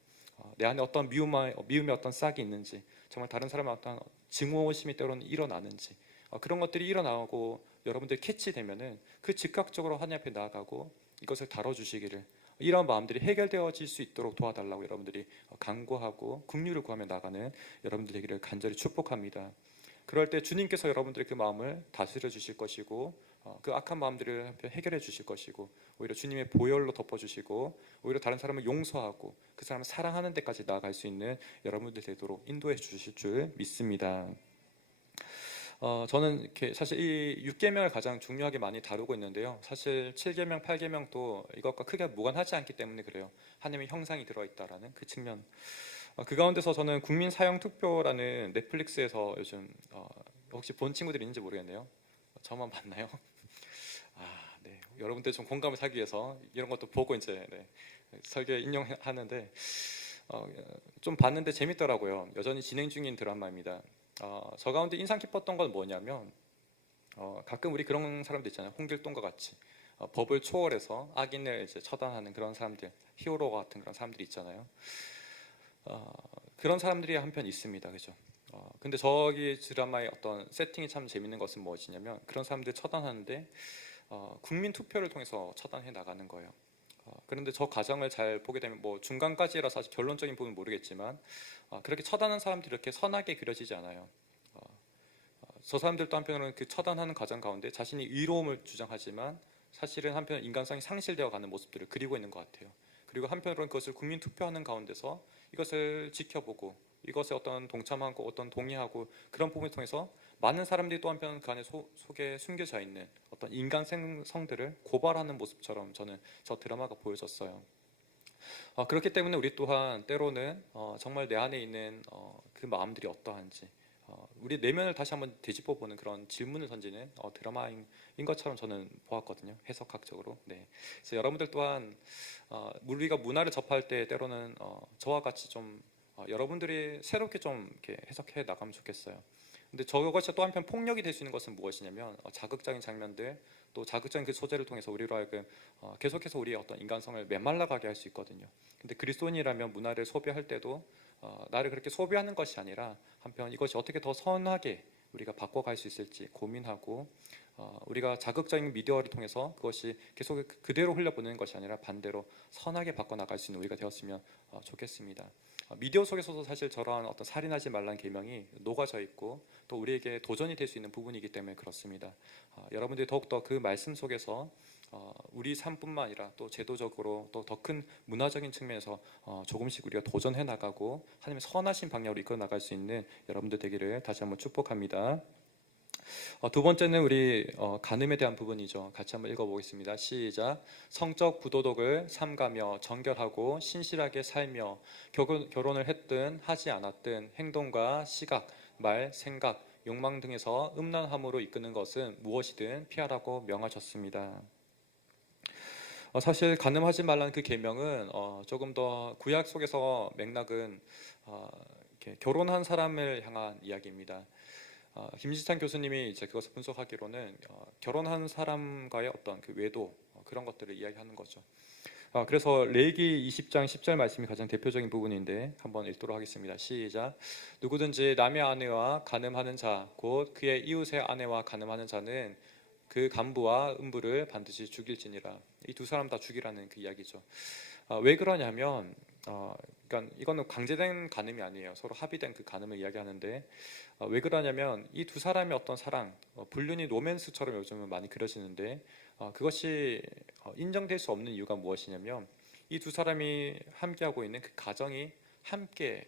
내 안에 어떤 미움의 어떤 싹이 있는지, 정말 다른 사람의 어떤 증오심이 때로는 일어나는지, 그런 것들이 일어나고 여러분들이 캐치되면은 그 즉각적으로 하나님 앞에 나아가고 이것을 다뤄주시기를, 이런 마음들이 해결되어질 수 있도록 도와달라고 여러분들이 간구하고 긍휼을 구하며 나가는 여러분들 되기를 간절히 축복합니다. 그럴 때 주님께서 여러분들의 그 마음을 다스려 주실 것이고 그 악한 마음들을 해결해 주실 것이고 오히려 주님의 보혈로 덮어주시고 오히려 다른 사람을 용서하고 그 사람을 사랑하는 데까지 나아갈 수 있는 여러분들 되도록 인도해 주실 줄 믿습니다. 저는 이렇게 사실 이 6계명을 가장 중요하게 많이 다루고 있는데요. 사실 7계명, 8계명도 이것과 크게 무관하지 않기 때문에 그래요. 하나님의 형상이 들어있다라는 그 측면. 그 가운데서 저는 국민사형투표라는 넷플릭스에서 요즘 혹시 본 친구들이 있는지 모르겠네요. 저만 봤나요? 네. 여러분들 좀 공감을 사기 위해서 이런 것도 보고 이제 설계 인용하는데 좀 봤는데 재밌더라고요. 여전히 진행 중인 드라마입니다. 저 가운데 인상 깊었던 건 뭐냐면 가끔 우리 그런 사람들 있잖아요. 홍길동과 같이 법을 초월해서 악인을 이제 처단하는 그런 사람들, 히어로 같은 그런 사람들이 있잖아요. 그런 사람들이 한편 있습니다. 그죠? 근데 저기 드라마의 어떤 세팅이 참 재밌는 것은 무엇이냐면 그런 사람들 처단하는데 국민 투표를 통해서 처단해 나가는 거예요. 그런데 저 과정을 잘 보게 되면 뭐 중간까지라서 아직 결론적인 부분은 모르겠지만 그렇게 처단한 사람들이 이렇게 선하게 그려지지 않아요. 저 사람들도 한편으로는 그 처단하는 과정 가운데 자신이 의로움을 주장하지만 사실은 한편으로 인간성이 상실되어 가는 모습들을 그리고 있는 것 같아요. 그리고 한편으로는 그것을 국민 투표하는 가운데서 이것을 지켜보고 이것에 어떤 동참하고 어떤 동의하고 그런 부분을 통해서 많은 사람들이 또 한편 그 안에 속에 숨겨져 있는 어떤 인간 성들을 고발하는 모습처럼 저는 저 드라마가 보여졌어요. 그렇기 때문에 우리 또한 때로는 정말 내 안에 있는 그 마음들이 어떠한지 우리 내면을 다시 한번 되짚어보는 그런 질문을 던지는 드라마인 것처럼 저는 보았거든요. 해석학적으로. 네. 그래서 여러분들 또한 우리가 문화를 접할 때 때로는 저와 같이 좀 여러분들이 새롭게 좀 이렇게 해석해 나가면 좋겠어요. 근데 저것이 또 한편 폭력이 될 수 있는 것은 무엇이냐면 자극적인 장면들 또 자극적인 그 소재를 통해서 우리로 하여금 계속해서 우리의 어떤 인간성을 메말라가게 할 수 있거든요. 근데 그리스도인이라면 문화를 소비할 때도 나를 그렇게 소비하는 것이 아니라 한편 이것이 어떻게 더 선하게 우리가 바꿔갈 수 있을지 고민하고 우리가 자극적인 미디어를 통해서 그것이 계속 그대로 흘려보내는 것이 아니라 반대로 선하게 바꿔나갈 수 있는 우리가 되었으면 좋겠습니다. 미디어 속에서도 사실 저러한 어떤 살인하지 말라는 계명이 녹아져 있고 또 우리에게 도전이 될 수 있는 부분이기 때문에 그렇습니다. 여러분들이 더욱더 그 말씀 속에서 우리 삶뿐만 아니라 또 제도적으로 또 더 큰 문화적인 측면에서 조금씩 우리가 도전해 나가고 하나님의 선하신 방향으로 이끌어 나갈 수 있는 여러분들 되기를 다시 한번 축복합니다. 두 번째는 우리 간음에 대한 부분이죠. 같이 한번 읽어보겠습니다. 시작. 성적 부도덕을 삼가며 정결하고 신실하게 살며 결혼을 했든 하지 않았든 행동과 시각, 말, 생각, 욕망 등에서 음란함으로 이끄는 것은 무엇이든 피하라고 명하셨습니다. 사실 간음하지 말라는 그 계명은 조금 더 구약 속에서 맥락은 이렇게 결혼한 사람을 향한 이야기입니다. 김지찬 교수님이 이제 그것을 분석하기로는 결혼한 사람과의 어떤 그 외도 그런 것들을 이야기하는 거죠. 그래서 레위기 20장 10절 말씀이 가장 대표적인 부분인데 한번 읽도록 하겠습니다. 시작. 누구든지 남의 아내와 간음하는 자, 곧 그의 이웃의 아내와 간음하는 자는 그 간부와 음부를 반드시 죽일지니라. 이 두 사람 다 죽이라는 그 이야기죠. 왜 그러냐면 그러니까 이거는 강제된 간음이 아니에요. 서로 합의된 그 간음을 이야기하는데 왜 그러냐면 이 두 사람의 어떤 사랑, 불륜이 로맨스처럼 요즘은 많이 그려지는데 그것이 인정될 수 없는 이유가 무엇이냐면 이 두 사람이 함께하고 있는 그 가정이 함께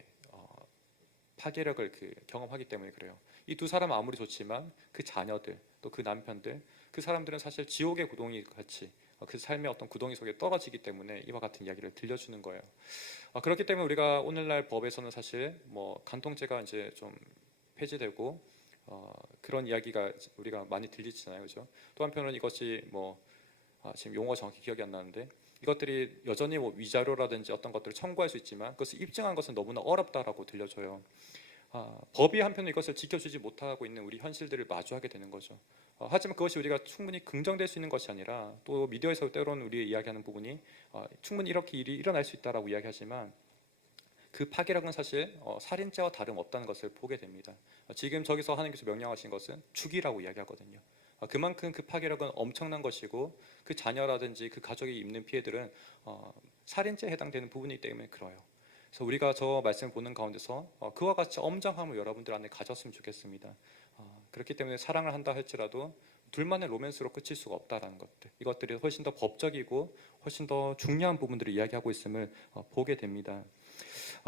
파괴력을 경험하기 때문에 그래요. 이 두 사람은 아무리 좋지만 그 자녀들 또 그 남편들 그 사람들은 사실 지옥의 구덩이 같이 그 삶의 어떤 구덩이 속에 떨어지기 때문에 이와 같은 이야기를 들려주는 거예요. 그렇기 때문에 우리가 오늘날 법에서는 사실 뭐 간통죄가 이제 좀 폐지되고 그런 이야기가 우리가 많이 들리잖아요, 그죠? 또 한편으로는 이것이 뭐 지금 용어 정확히 기억이 안 나는데 이것들이 여전히 뭐 위자료라든지 어떤 것들을 청구할 수 있지만 그것을 입증하는 것은 너무나 어렵다라고 들려줘요. 법이 한편으로 이것을 지켜주지 못하고 있는 우리 현실들을 마주하게 되는 거죠. 하지만 그것이 우리가 충분히 긍정될 수 있는 것이 아니라 또 미디어에서 때로는 우리가 이야기하는 부분이 충분히 이렇게 일이 일어날 수 있다라고 이야기하지만 그 파괴력은 사실 살인죄와 다름없다는 것을 보게 됩니다. 지금 저기서 하나님께서 명령하신 것은 죽이라고 이야기하거든요. 그만큼 그 파괴력은 엄청난 것이고 그 자녀라든지 그 가족이 입는 피해들은 살인죄에 해당되는 부분이기 때문에 그래요. 그래서 우리가 저 말씀을 보는 가운데서 그와 같이 엄정함을 여러분들 안에 가졌으면 좋겠습니다. 그렇기 때문에 사랑을 한다 할지라도 둘만의 로맨스로 끝일 수가 없다라는 것들, 이것들이 훨씬 더 법적이고 훨씬 더 중요한 부분들을 이야기하고 있음을 보게 됩니다.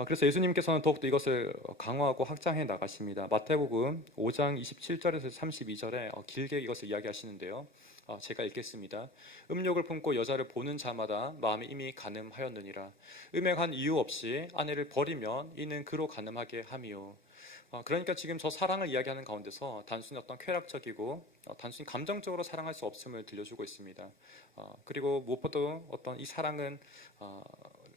그래서 예수님께서는 더욱더 이것을 강화하고 확장해 나가십니다. 마태복음 5장 27절에서 32절에 길게 이것을 이야기하시는데요. 제가 읽겠습니다. 음욕을 품고 여자를 보는 자마다 마음이 이미 간음하였느니라. 음행한 이유 없이 아내를 버리면 이는 그로 간음하게 함이요. 그러니까 지금 저 사랑을 이야기하는 가운데서 단순히 어떤 쾌락적이고 단순히 감정적으로 사랑할 수 없음을 들려주고 있습니다. 그리고 무엇보다도 어떤 이 사랑은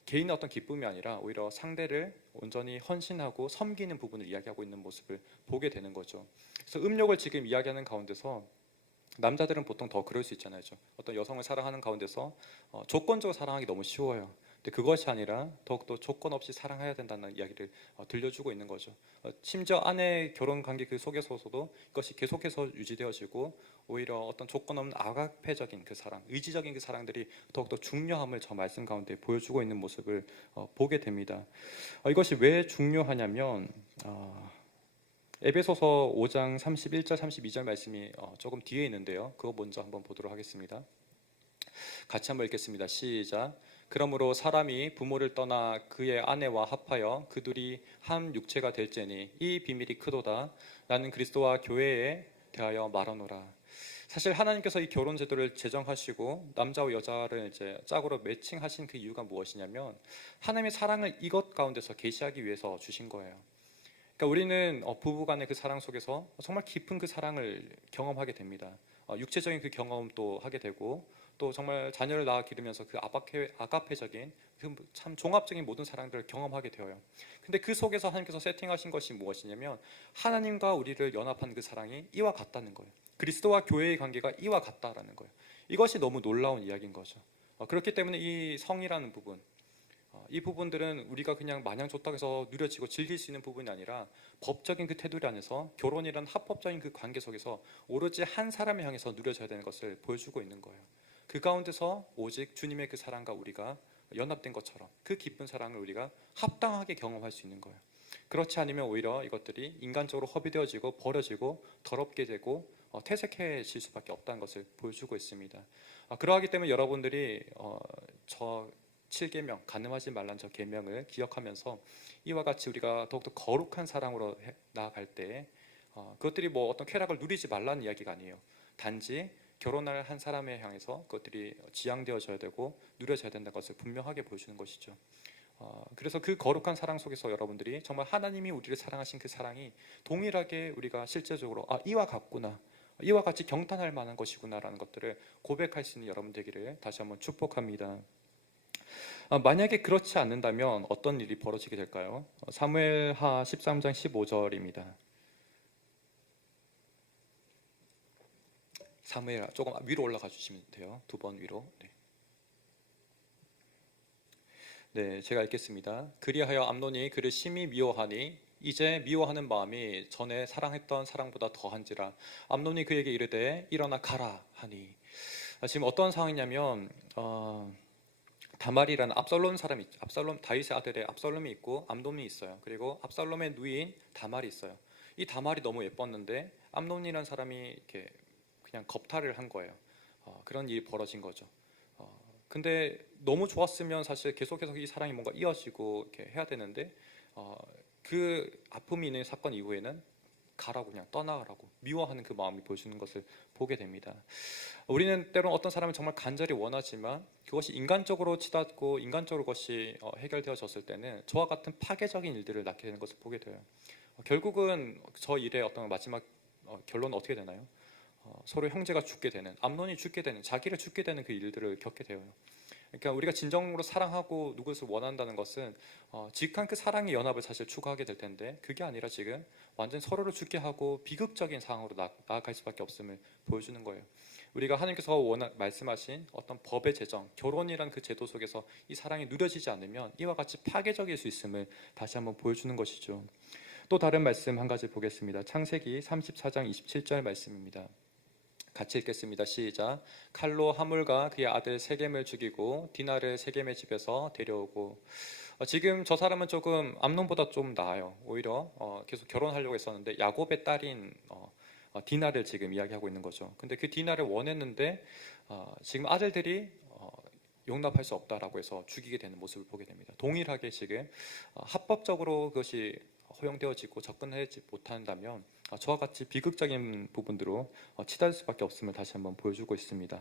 개인의 어떤 기쁨이 아니라 오히려 상대를 온전히 헌신하고 섬기는 부분을 이야기하고 있는 모습을 보게 되는 거죠. 그래서 음욕을 지금 이야기하는 가운데서 남자들은 보통 더 그럴 수 있잖아요. 어떤 여성을 사랑하는 가운데서 조건적으로 사랑하기 너무 쉬워요. 근데 그것이 아니라 더욱더 조건 없이 사랑해야 된다는 이야기를 들려주고 있는 거죠. 심지어 아내 결혼 관계 그 속에서도 이것이 계속해서 유지되어지고 오히려 어떤 조건 없는 아가페적인 그 사랑, 의지적인 그 사랑들이 더욱더 중요함을 저 말씀 가운데 보여주고 있는 모습을 보게 됩니다. 이것이 왜 중요하냐면 에베소서 5장 31절 32절 말씀이 조금 뒤에 있는데요. 그거 먼저 한번 보도록 하겠습니다. 같이 한번 읽겠습니다. 시작. 그러므로 사람이 부모를 떠나 그의 아내와 합하여 그 둘이 한 육체가 될지니 이 비밀이 크도다. 나는 그리스도와 교회에 대하여 말하노라. 사실 하나님께서 이 결혼 제도를 제정하시고 남자와 여자를 이제 짝으로 매칭하신 그 이유가 무엇이냐면 하나님의 사랑을 이것 가운데서 계시하기 위해서 주신 거예요. 그러니까 우리는 부부간의 그 사랑 속에서 정말 깊은 그 사랑을 경험하게 됩니다. 육체적인 그 경험도 하게 되고 또 정말 자녀를 낳아 기르면서 그 아가페적인 참 종합적인 모든 사랑들을 경험하게 되어요. 근데 그 속에서 하나님께서 세팅하신 것이 무엇이냐면 하나님과 우리를 연합한 그 사랑이 이와 같다는 거예요. 그리스도와 교회의 관계가 이와 같다라는 거예요. 이것이 너무 놀라운 이야기인 거죠. 그렇기 때문에 이 성이라는 부분, 이 부분들은 우리가 그냥 마냥 좋다고 해서 누려지고 즐길 수 있는 부분이 아니라 법적인 그 테두리 안에서 결혼이란 합법적인 그 관계 속에서 오로지 한 사람을 향해서 누려져야 되는 것을 보여주고 있는 거예요. 그 가운데서 오직 주님의 그 사랑과 우리가 연합된 것처럼 그 기쁜 사랑을 우리가 합당하게 경험할 수 있는 거예요. 그렇지 않으면 오히려 이것들이 인간적으로 허비되어지고 버려지고 더럽게 되고 퇴색해질 수밖에 없다는 것을 보여주고 있습니다. 그러하기 때문에 여러분들이 저 7계명 간음하지 말란 저 계명을 기억하면서 이와 같이 우리가 더욱더 거룩한 사랑으로 나아갈 때 그것들이 뭐 어떤 쾌락을 누리지 말라는 이야기가 아니에요. 단지 결혼을 한 사람에 향해서 그것들이 지향되어져야 되고 누려져야 된다는 것을 분명하게 보여주는 것이죠. 그래서 그 거룩한 사랑 속에서 여러분들이 정말 하나님이 우리를 사랑하신 그 사랑이 동일하게 우리가 실제적으로 이와 같구나, 이와 같이 경탄할 만한 것이구나라는 것들을 고백할 수 있는 여러분 되기를 다시 한번 축복합니다. 만약에 그렇지 않는다면 어떤 일이 벌어지게 될까요? 사무엘하 13장 15절입니다. 사무엘 조금 위로 올라가 주시면 돼요. 2번 위로. 네. 네, 제가 읽겠습니다. 그리하여 암논이 그를 심히 미워하니 이제 미워하는 마음이 전에 사랑했던 사랑보다 더한지라. 암논이 그에게 이르되 일어나 가라 하니. 지금 어떤 상황이냐면 다말이라는 압살롬 사람이 있죠. 압살롬, 다윗의 아들의 압살롬이 있고 암논이 있어요. 그리고 압살롬의 누이인 다말이 있어요. 이 다말이 너무 예뻤는데 암논이라는 사람이 이렇게 그냥 겁탈을 한 거예요. 그런 일이 벌어진 거죠. 근데 너무 좋았으면 사실 계속해서 이 사랑이 뭔가 이어지고 이렇게 해야 되는데 그 아픔이 있는 사건 이후에는 가라고, 그냥 떠나가라고 미워하는 그 마음이 보여주는 것을 보게 됩니다. 우리는 때로는 어떤 사람을 정말 간절히 원하지만 그것이 인간적으로 치닫고 인간적으로 그것이 해결되어졌을 때는 저와 같은 파괴적인 일들을 낳게 되는 것을 보게 돼요. 결국은 저 일의 어떤 마지막 결론은 어떻게 되나요? 서로 형제가 죽게 되는, 암논이 죽게 되는, 자기를 죽게 되는 그 일들을 겪게 되어요. 그러니까 우리가 진정으로 사랑하고 누구를 원한다는 것은 지극한 그 사랑의 연합을 사실 추구하게 될 텐데 그게 아니라 지금 완전 서로를 죽게 하고 비극적인 상황으로 나아갈 수밖에 없음을 보여주는 거예요. 우리가 하나님께서 말씀하신 어떤 법의 제정, 결혼이라는 그 제도 속에서 이 사랑이 누려지지 않으면 이와 같이 파괴적일 수 있음을 다시 한번 보여주는 것이죠. 또 다른 말씀 한 가지 보겠습니다. 창세기 34장 27절 말씀입니다. 같이 읽겠습니다. 시작. 칼로 하물과 그의 아들 세겜을 죽이고 디나를 세겜의 집에서 데려오고. 지금 저 사람은 조금 암논보다 좀 나아요. 오히려 계속 결혼하려고 했었는데 야곱의 딸인 디나를 지금 이야기하고 있는 거죠. 근데 그 디나를 원했는데 지금 아들들이 용납할 수 없다라고 해서 죽이게 되는 모습을 보게 됩니다. 동일하게 지금 합법적으로 그것이 허용되어지고 접근하지 못한다면 저와 같이 비극적인 부분으로 치달을 수밖에 없음을 다시 한번 보여주고 있습니다.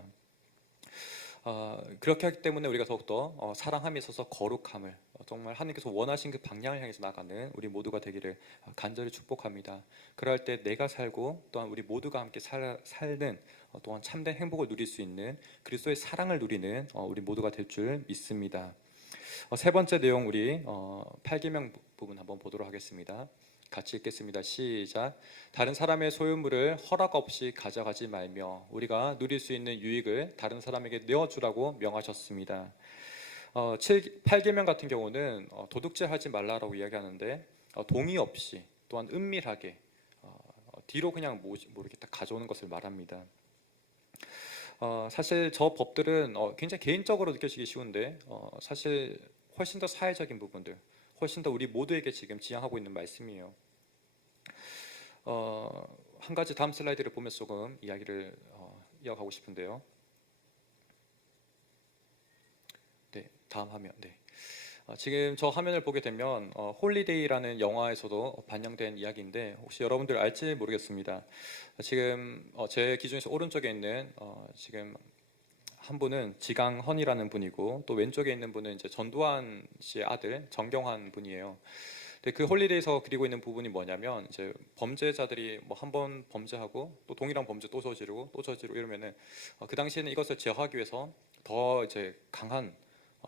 그렇게 하기 때문에 우리가 더욱더 사랑함에 있어서 거룩함을 정말 하나님께서 원하신 그 방향을 향해서 나가는 우리 모두가 되기를 간절히 축복합니다. 그럴 때 내가 살고 또한 우리 모두가 함께 살는 또한 참된 행복을 누릴 수 있는 그리스도의 사랑을 누리는 우리 모두가 될 줄 믿습니다. 세 번째 내용 우리 8계명 부분 한번 보도록 하겠습니다. 같이 읽겠습니다. 시작. 다른 사람의 소유물을 허락 없이 가져가지 말며 우리가 누릴 수 있는 유익을 다른 사람에게 내어주라고 명하셨습니다. 8계명 같은 경우는 도둑질하지 말라라고 이야기하는데 동의 없이 또한 은밀하게 뒤로 그냥 모르게 딱 가져오는 것을 말합니다. 사실 저 법들은 굉장히 개인적으로 느껴지기 쉬운데 사실 훨씬 더 사회적인 부분들, 훨씬 더 우리 모두에게 지금 지향하고 있는 말씀이에요. 한 가지 다음 슬라이드를 보면서 조금 이야기를 이어가고 싶은데요. 네, 다음 화면. 네. 지금 저 화면을 보게 되면 홀리데이라는 영화에서도 반영된 이야기인데 혹시 여러분들 알지 모르겠습니다. 지금 제 기준에서 오른쪽에 있는 지금 한 분은 지강헌이라는 분이고 또 왼쪽에 있는 분은 이제 전두환 씨의 아들 정경환 분이에요. 근데 그 홀리데이에서 그리고 있는 부분이 뭐냐면 이제 범죄자들이 뭐 한 번 범죄하고 또 동일한 범죄 또 저지르고 또 저지르고 이러면은 그 당시에는 이것을 제어하기 위해서 더 이제 강한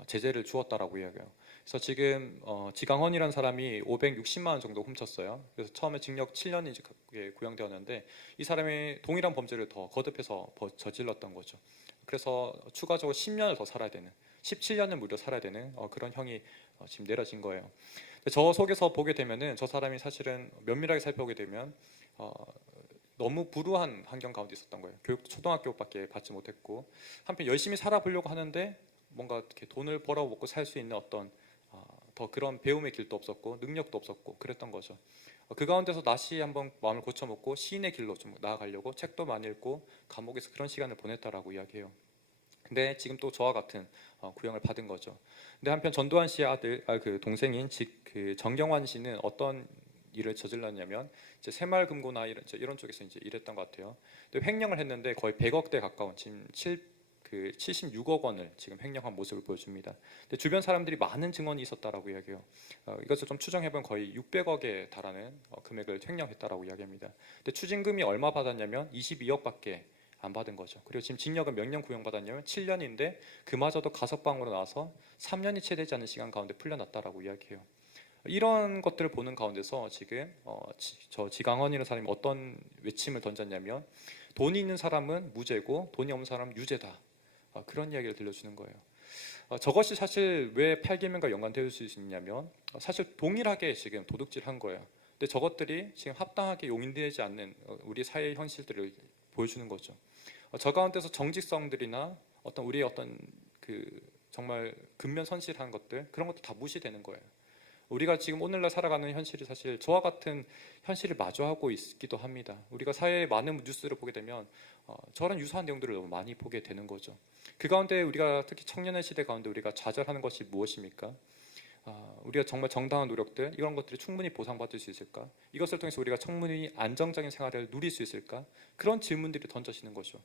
제재를 주었다라고 이야기해요. 그래서 지금 지강헌이라는 사람이 560만 원 정도 훔쳤어요. 그래서 처음에 징역 7년이 구형되었는데 이 사람이 동일한 범죄를 더 거듭해서 저질렀던 거죠. 그래서 추가적으로 10년을 더 살아야 되는, 17년을 무려 살아야 되는 그런 형이 지금 내려진 거예요. 저 속에서 보게 되면은 저 사람이 사실은 면밀하게 살펴보게 되면 너무 불우한 환경 가운데 있었던 거예요. 교육도 초등학교밖에 받지 못했고 한편 열심히 살아보려고 하는데 뭔가 이렇게 돈을 벌어 먹고 살 수 있는 어떤 더 그런 배움의 길도 없었고 능력도 없었고 그랬던 거죠. 그 가운데서 다시 한번 마음을 고쳐먹고 시인의 길로 좀 나아가려고 책도 많이 읽고 감옥에서 그런 시간을 보냈다라고 이야기해요. 근데 지금 또 저와 같은 구형을 받은 거죠. 근데 한편 전두환 씨의 아들, 그 동생인 그 정경환 씨는 어떤 일을 저질렀냐면 이제 새마을금고나 이런 쪽에서 이제 일했던 것 같아요. 근데 횡령을 했는데 거의 100억대 가까운 지금 76억 원을 지금 횡령한 모습을 보여줍니다. 근데 주변 사람들이 많은 증언이 있었다라고 이야기해요. 이것을 좀 추정해보면 거의 600억에 달하는 금액을 횡령했다라고 이야기합니다. 근데 추징금이 얼마 받았냐면 22억밖에 안 받은 거죠. 그리고 지금 징역은 몇 년 구형받았냐면 7년인데 그마저도 가석방으로 나와서 3년이 채 되지 않은 시간 가운데 풀려났다라고 이야기해요. 이런 것들을 보는 가운데서 지금 저 지강헌이라는 사람이 어떤 외침을 던졌냐면 돈이 있는 사람은 무죄고 돈이 없는 사람은 유죄다. 그런 이야기를 들려주는 거예요. 저것이 사실 왜 8계명과 연관될 수 있냐면 사실 동일하게 지금 도둑질한 거예요. 근데 저것들이 지금 합당하게 용인되지 않는 우리 사회의 현실들을 보여주는 거죠. 저 가운데서 정직성들이나 어떤 우리의 어떤 그 정말 근면선실한 것들, 그런 것도 다 무시되는 거예요. 우리가 지금 오늘날 살아가는 현실이 사실 저와 같은 현실을 마주하고 있기도 합니다. 우리가 사회의 많은 뉴스를 보게 되면 저런 유사한 내용들을 너무 많이 보게 되는 거죠. 그 가운데 우리가 특히 청년의 시대 가운데 우리가 좌절하는 것이 무엇입니까? 우리가 정말 정당한 노력들, 이런 것들이 충분히 보상받을 수 있을까? 이것을 통해서 우리가 충분히 안정적인 생활을 누릴 수 있을까? 그런 질문들이 던져지는 거죠.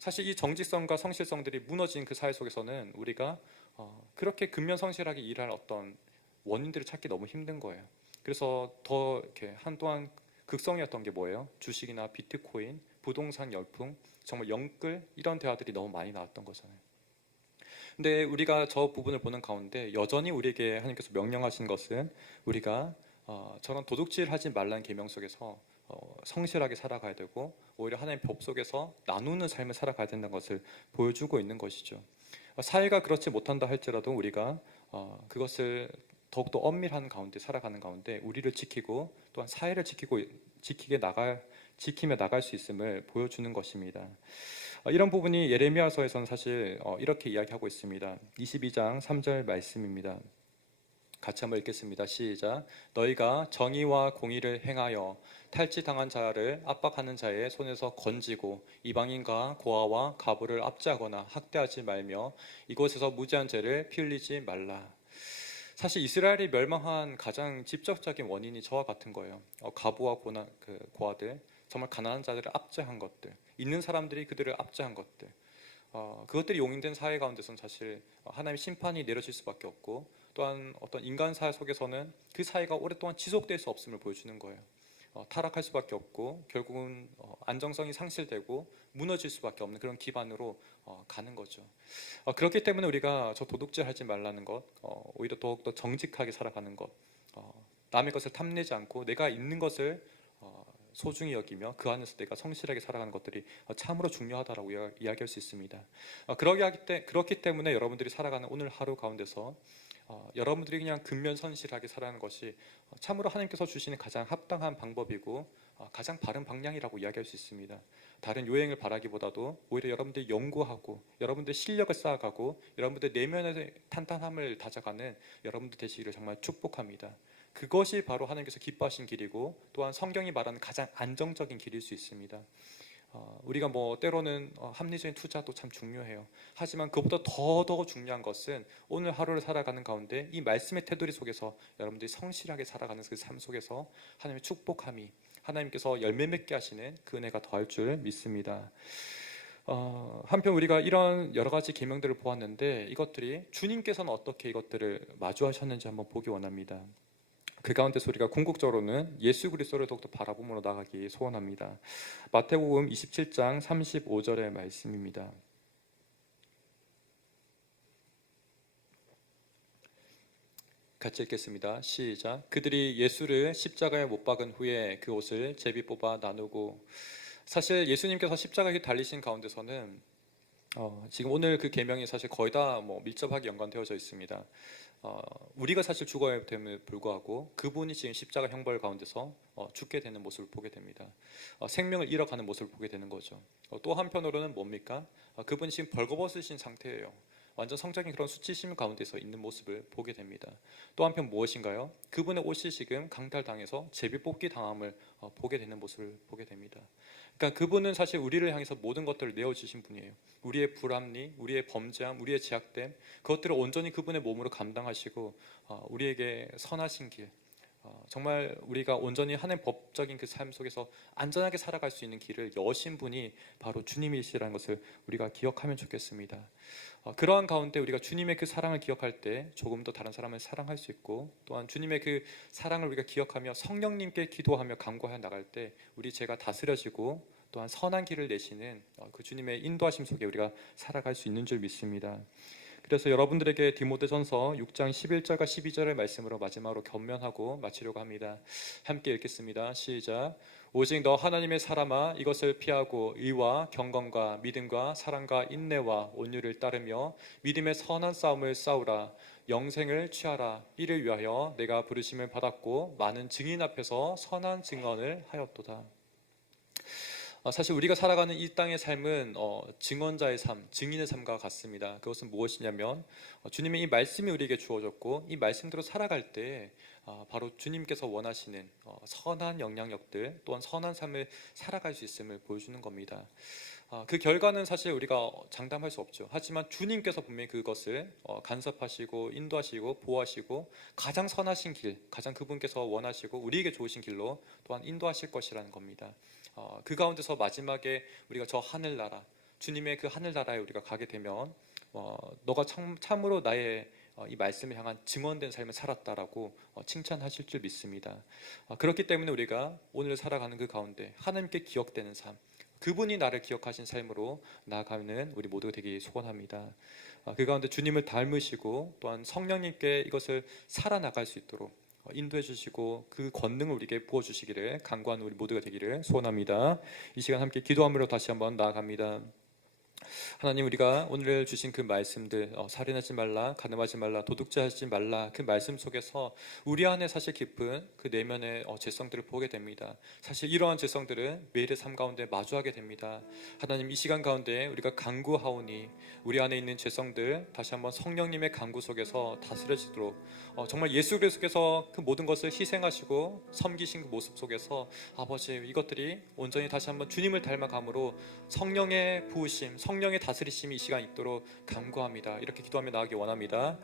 사실 이 정직성과 성실성들이 무너진 그 사회 속에서는 우리가 그렇게 근면성실하게 일할 어떤 원인들을 찾기 너무 힘든 거예요. 그래서 더 이렇게 한동안 극성이었던 게 뭐예요? 주식이나 비트코인, 부동산 열풍, 정말 영끌, 이런 대화들이 너무 많이 나왔던 거잖아요. 근데 우리가 저 부분을 보는 가운데 여전히 우리에게 하나님께서 명령하신 것은 우리가 저런 도둑질하지 말라는 계명 속에서 성실하게 살아가야 되고, 오히려 하나님의 법 속에서 나누는 삶을 살아가야 된다는 것을 보여주고 있는 것이죠. 사회가 그렇지 못한다 할지라도 우리가 그것을 더욱더 엄밀한 가운데 살아가는 가운데 우리를 지키고 또한 사회를 지키며 나갈 수 있음을 보여주는 것입니다. 이런 부분이 예레미야서에서는 사실 이렇게 이야기하고 있습니다. 22장 3절 말씀입니다. 같이 한번 읽겠습니다. 시작. 너희가 정의와 공의를 행하여 탈취당한 자를 압박하는 자의 손에서 건지고 이방인과 고아와 가부를 압제하거나 학대하지 말며 이곳에서 무지한 죄를 피 흘리지 말라. 사실 이스라엘이 멸망한 가장 직접적인 원인이 저와 같은 거예요. 가부와 고아들, 정말 가난한 자들을 압제한 것들, 있는 사람들이 그들을 압제한 것들, 그것들이 용인된 사회 가운데서는 사실 하나님의 심판이 내려질 수밖에 없고, 또한 어떤 인간 사회 속에서는 그 사회가 오랫동안 지속될 수 없음을 보여주는 거예요. 타락할 수밖에 없고 결국은 안정성이 상실되고 무너질 수밖에 없는 그런 기반으로 가는 거죠. 그렇기 때문에 우리가 저 도둑질 하지 말라는 것, 오히려 더욱더 정직하게 살아가는 것, 남의 것을 탐내지 않고 내가 있는 것을 소중히 여기며 그 안에서 내가 성실하게 살아가는 것들이 참으로 중요하다라고 이야기할 수 있습니다. 그렇기 때문에 여러분들이 살아가는 오늘 하루 가운데서 여러분들이 그냥 근면선실하게 살아가는 것이 참으로 하나님께서 주시는 가장 합당한 방법이고 가장 바른 방향이라고 이야기할 수 있습니다. 다른 요행을 바라기보다도 오히려 여러분들이 연구하고 여러분들의 실력을 쌓아가고 여러분들의 내면의 탄탄함을 다져가는 여러분들 되시기를 정말 축복합니다. 그것이 바로 하나님께서 기뻐하신 길이고 또한 성경이 말하는 가장 안정적인 길일 수 있습니다. 우리가 때로는 합리적인 투자도 참 중요해요. 하지만 그것보다 더 중요한 것은 오늘 하루를 살아가는 가운데 이 말씀의 테두리 속에서 여러분들이 성실하게 살아가는 그 삶 속에서 하나님의 축복함이, 하나님께서 열매 맺게 하시는 그 은혜가 더할 줄 믿습니다. 한편 우리가 이런 여러 가지 계명들을 보았는데 이것들이 주님께서는 어떻게 이것들을 마주하셨는지 한번 보기 원합니다. 그 가운데서 우리가 궁극적으로는 예수 그리스도를 더욱더 바라봄으로 나가기 소원합니다. 마태복음 27장 35절의 말씀입니다. 같이 읽겠습니다. 시작. 그들이 예수를 십자가에 못 박은 후에 그 옷을 제비 뽑아 나누고, 사실 예수님께서 십자가에 달리신 가운데서는 지금 오늘 그 계명이 사실 거의 다 밀접하게 연관되어져 있습니다. 우리가 사실 죽어야 됨에 불구하고 그분이 지금 십자가 형벌 가운데서 죽게 되는 모습을 보게 됩니다. 생명을 잃어가는 모습을 보게 되는 거죠. 또 한편으로는 뭡니까? 그분이 지금 벌거벗으신 상태예요. 완전 성적인 그런 수치심 가운데서 있는 모습을 보게 됩니다. 또 한편 무엇인가요? 그분의 옷이 지금 강탈당해서 제비 뽑기 당함을 보게 되는 모습을 보게 됩니다. 그러니까 그분은 사실 우리를 향해서 모든 것들을 내어주신 분이에요. 우리의 불합리, 우리의 범죄함, 우리의 제약됨, 그것들을 온전히 그분의 몸으로 감당하시고 우리에게 선하신 길, 정말 우리가 온전히 하는 법적인 그 삶 속에서 안전하게 살아갈 수 있는 길을 여신 분이 바로 주님이시라는 것을 우리가 기억하면 좋겠습니다. 그러한 가운데 우리가 주님의 그 사랑을 기억할 때 조금 더 다른 사람을 사랑할 수 있고, 또한 주님의 그 사랑을 우리가 기억하며 성령님께 기도하며 간구하여 나갈 때 우리 죄가 다스려지고 또한 선한 길을 내시는 그 주님의 인도하심 속에 우리가 살아갈 수 있는 줄 믿습니다. 그래서 여러분들에게 디모데전서 6장 11절과 12절의 말씀으로 마지막으로 견면하고 마치려고 합니다. 함께 읽겠습니다. 시작. 오직 너 하나님의 사람아 이것을 피하고 의와 경건과 믿음과 사랑과 인내와 온유를 따르며 믿음의 선한 싸움을 싸우라. 영생을 취하라. 이를 위하여 내가 부르심을 받았고 많은 증인 앞에서 선한 증언을 하였도다. 사실 우리가 살아가는 이 땅의 삶은 증언자의 삶, 증인의 삶과 같습니다. 그것은 무엇이냐면 주님의 이 말씀이 우리에게 주어졌고 이 말씀대로 살아갈 때 바로 주님께서 원하시는 선한 영향력들 또한 선한 삶을 살아갈 수 있음을 보여주는 겁니다. 그 결과는 사실 우리가 장담할 수 없죠. 하지만 주님께서 분명히 그것을 간섭하시고 인도하시고 보호하시고 가장 선하신 길, 가장 그분께서 원하시고 우리에게 좋으신 길로 또한 인도하실 것이라는 겁니다. 그 가운데서 마지막에 우리가 저 하늘나라, 주님의 그 하늘나라에 우리가 가게 되면 너가 참으로 나의 이 말씀을 향한 증언된 삶을 살았다라고 칭찬하실 줄 믿습니다. 그렇기 때문에 우리가 오늘 살아가는 그 가운데 하나님께 기억되는 삶, 그분이 나를 기억하신 삶으로 나아가는 우리 모두가 되기 소원합니다. 그 가운데 주님을 닮으시고 또한 성령님께 이것을 살아나갈 수 있도록 인도해 주시고 그 권능을 우리에게 부어주시기를 간구하는 우리 모두가 되기를 소원합니다. 이 시간 함께 기도함으로 다시 한번 나아갑니다. 하나님, 우리가 오늘 주신 그 말씀들, 살인하지 말라, 간음하지 말라, 도둑질하지 말라, 그 말씀 속에서 우리 안에 사실 깊은 그 내면의 죄성들을 보게 됩니다. 사실 이러한 죄성들은 매일의 삶 가운데 마주하게 됩니다. 하나님, 이 시간 가운데 우리가 간구하오니 우리 안에 있는 죄성들 다시 한번 성령님의 간구 속에서 다스려지도록 정말 예수 그리스도께서 그 모든 것을 희생하시고 섬기신 그 모습 속에서 아버지, 이것들이 온전히 다시 한번 주님을 닮아감으로 성령의 부으심, 성령의 다스리심이 이 시간 있도록 간구합니다. 이렇게 기도하며 나가기 원합니다. 함께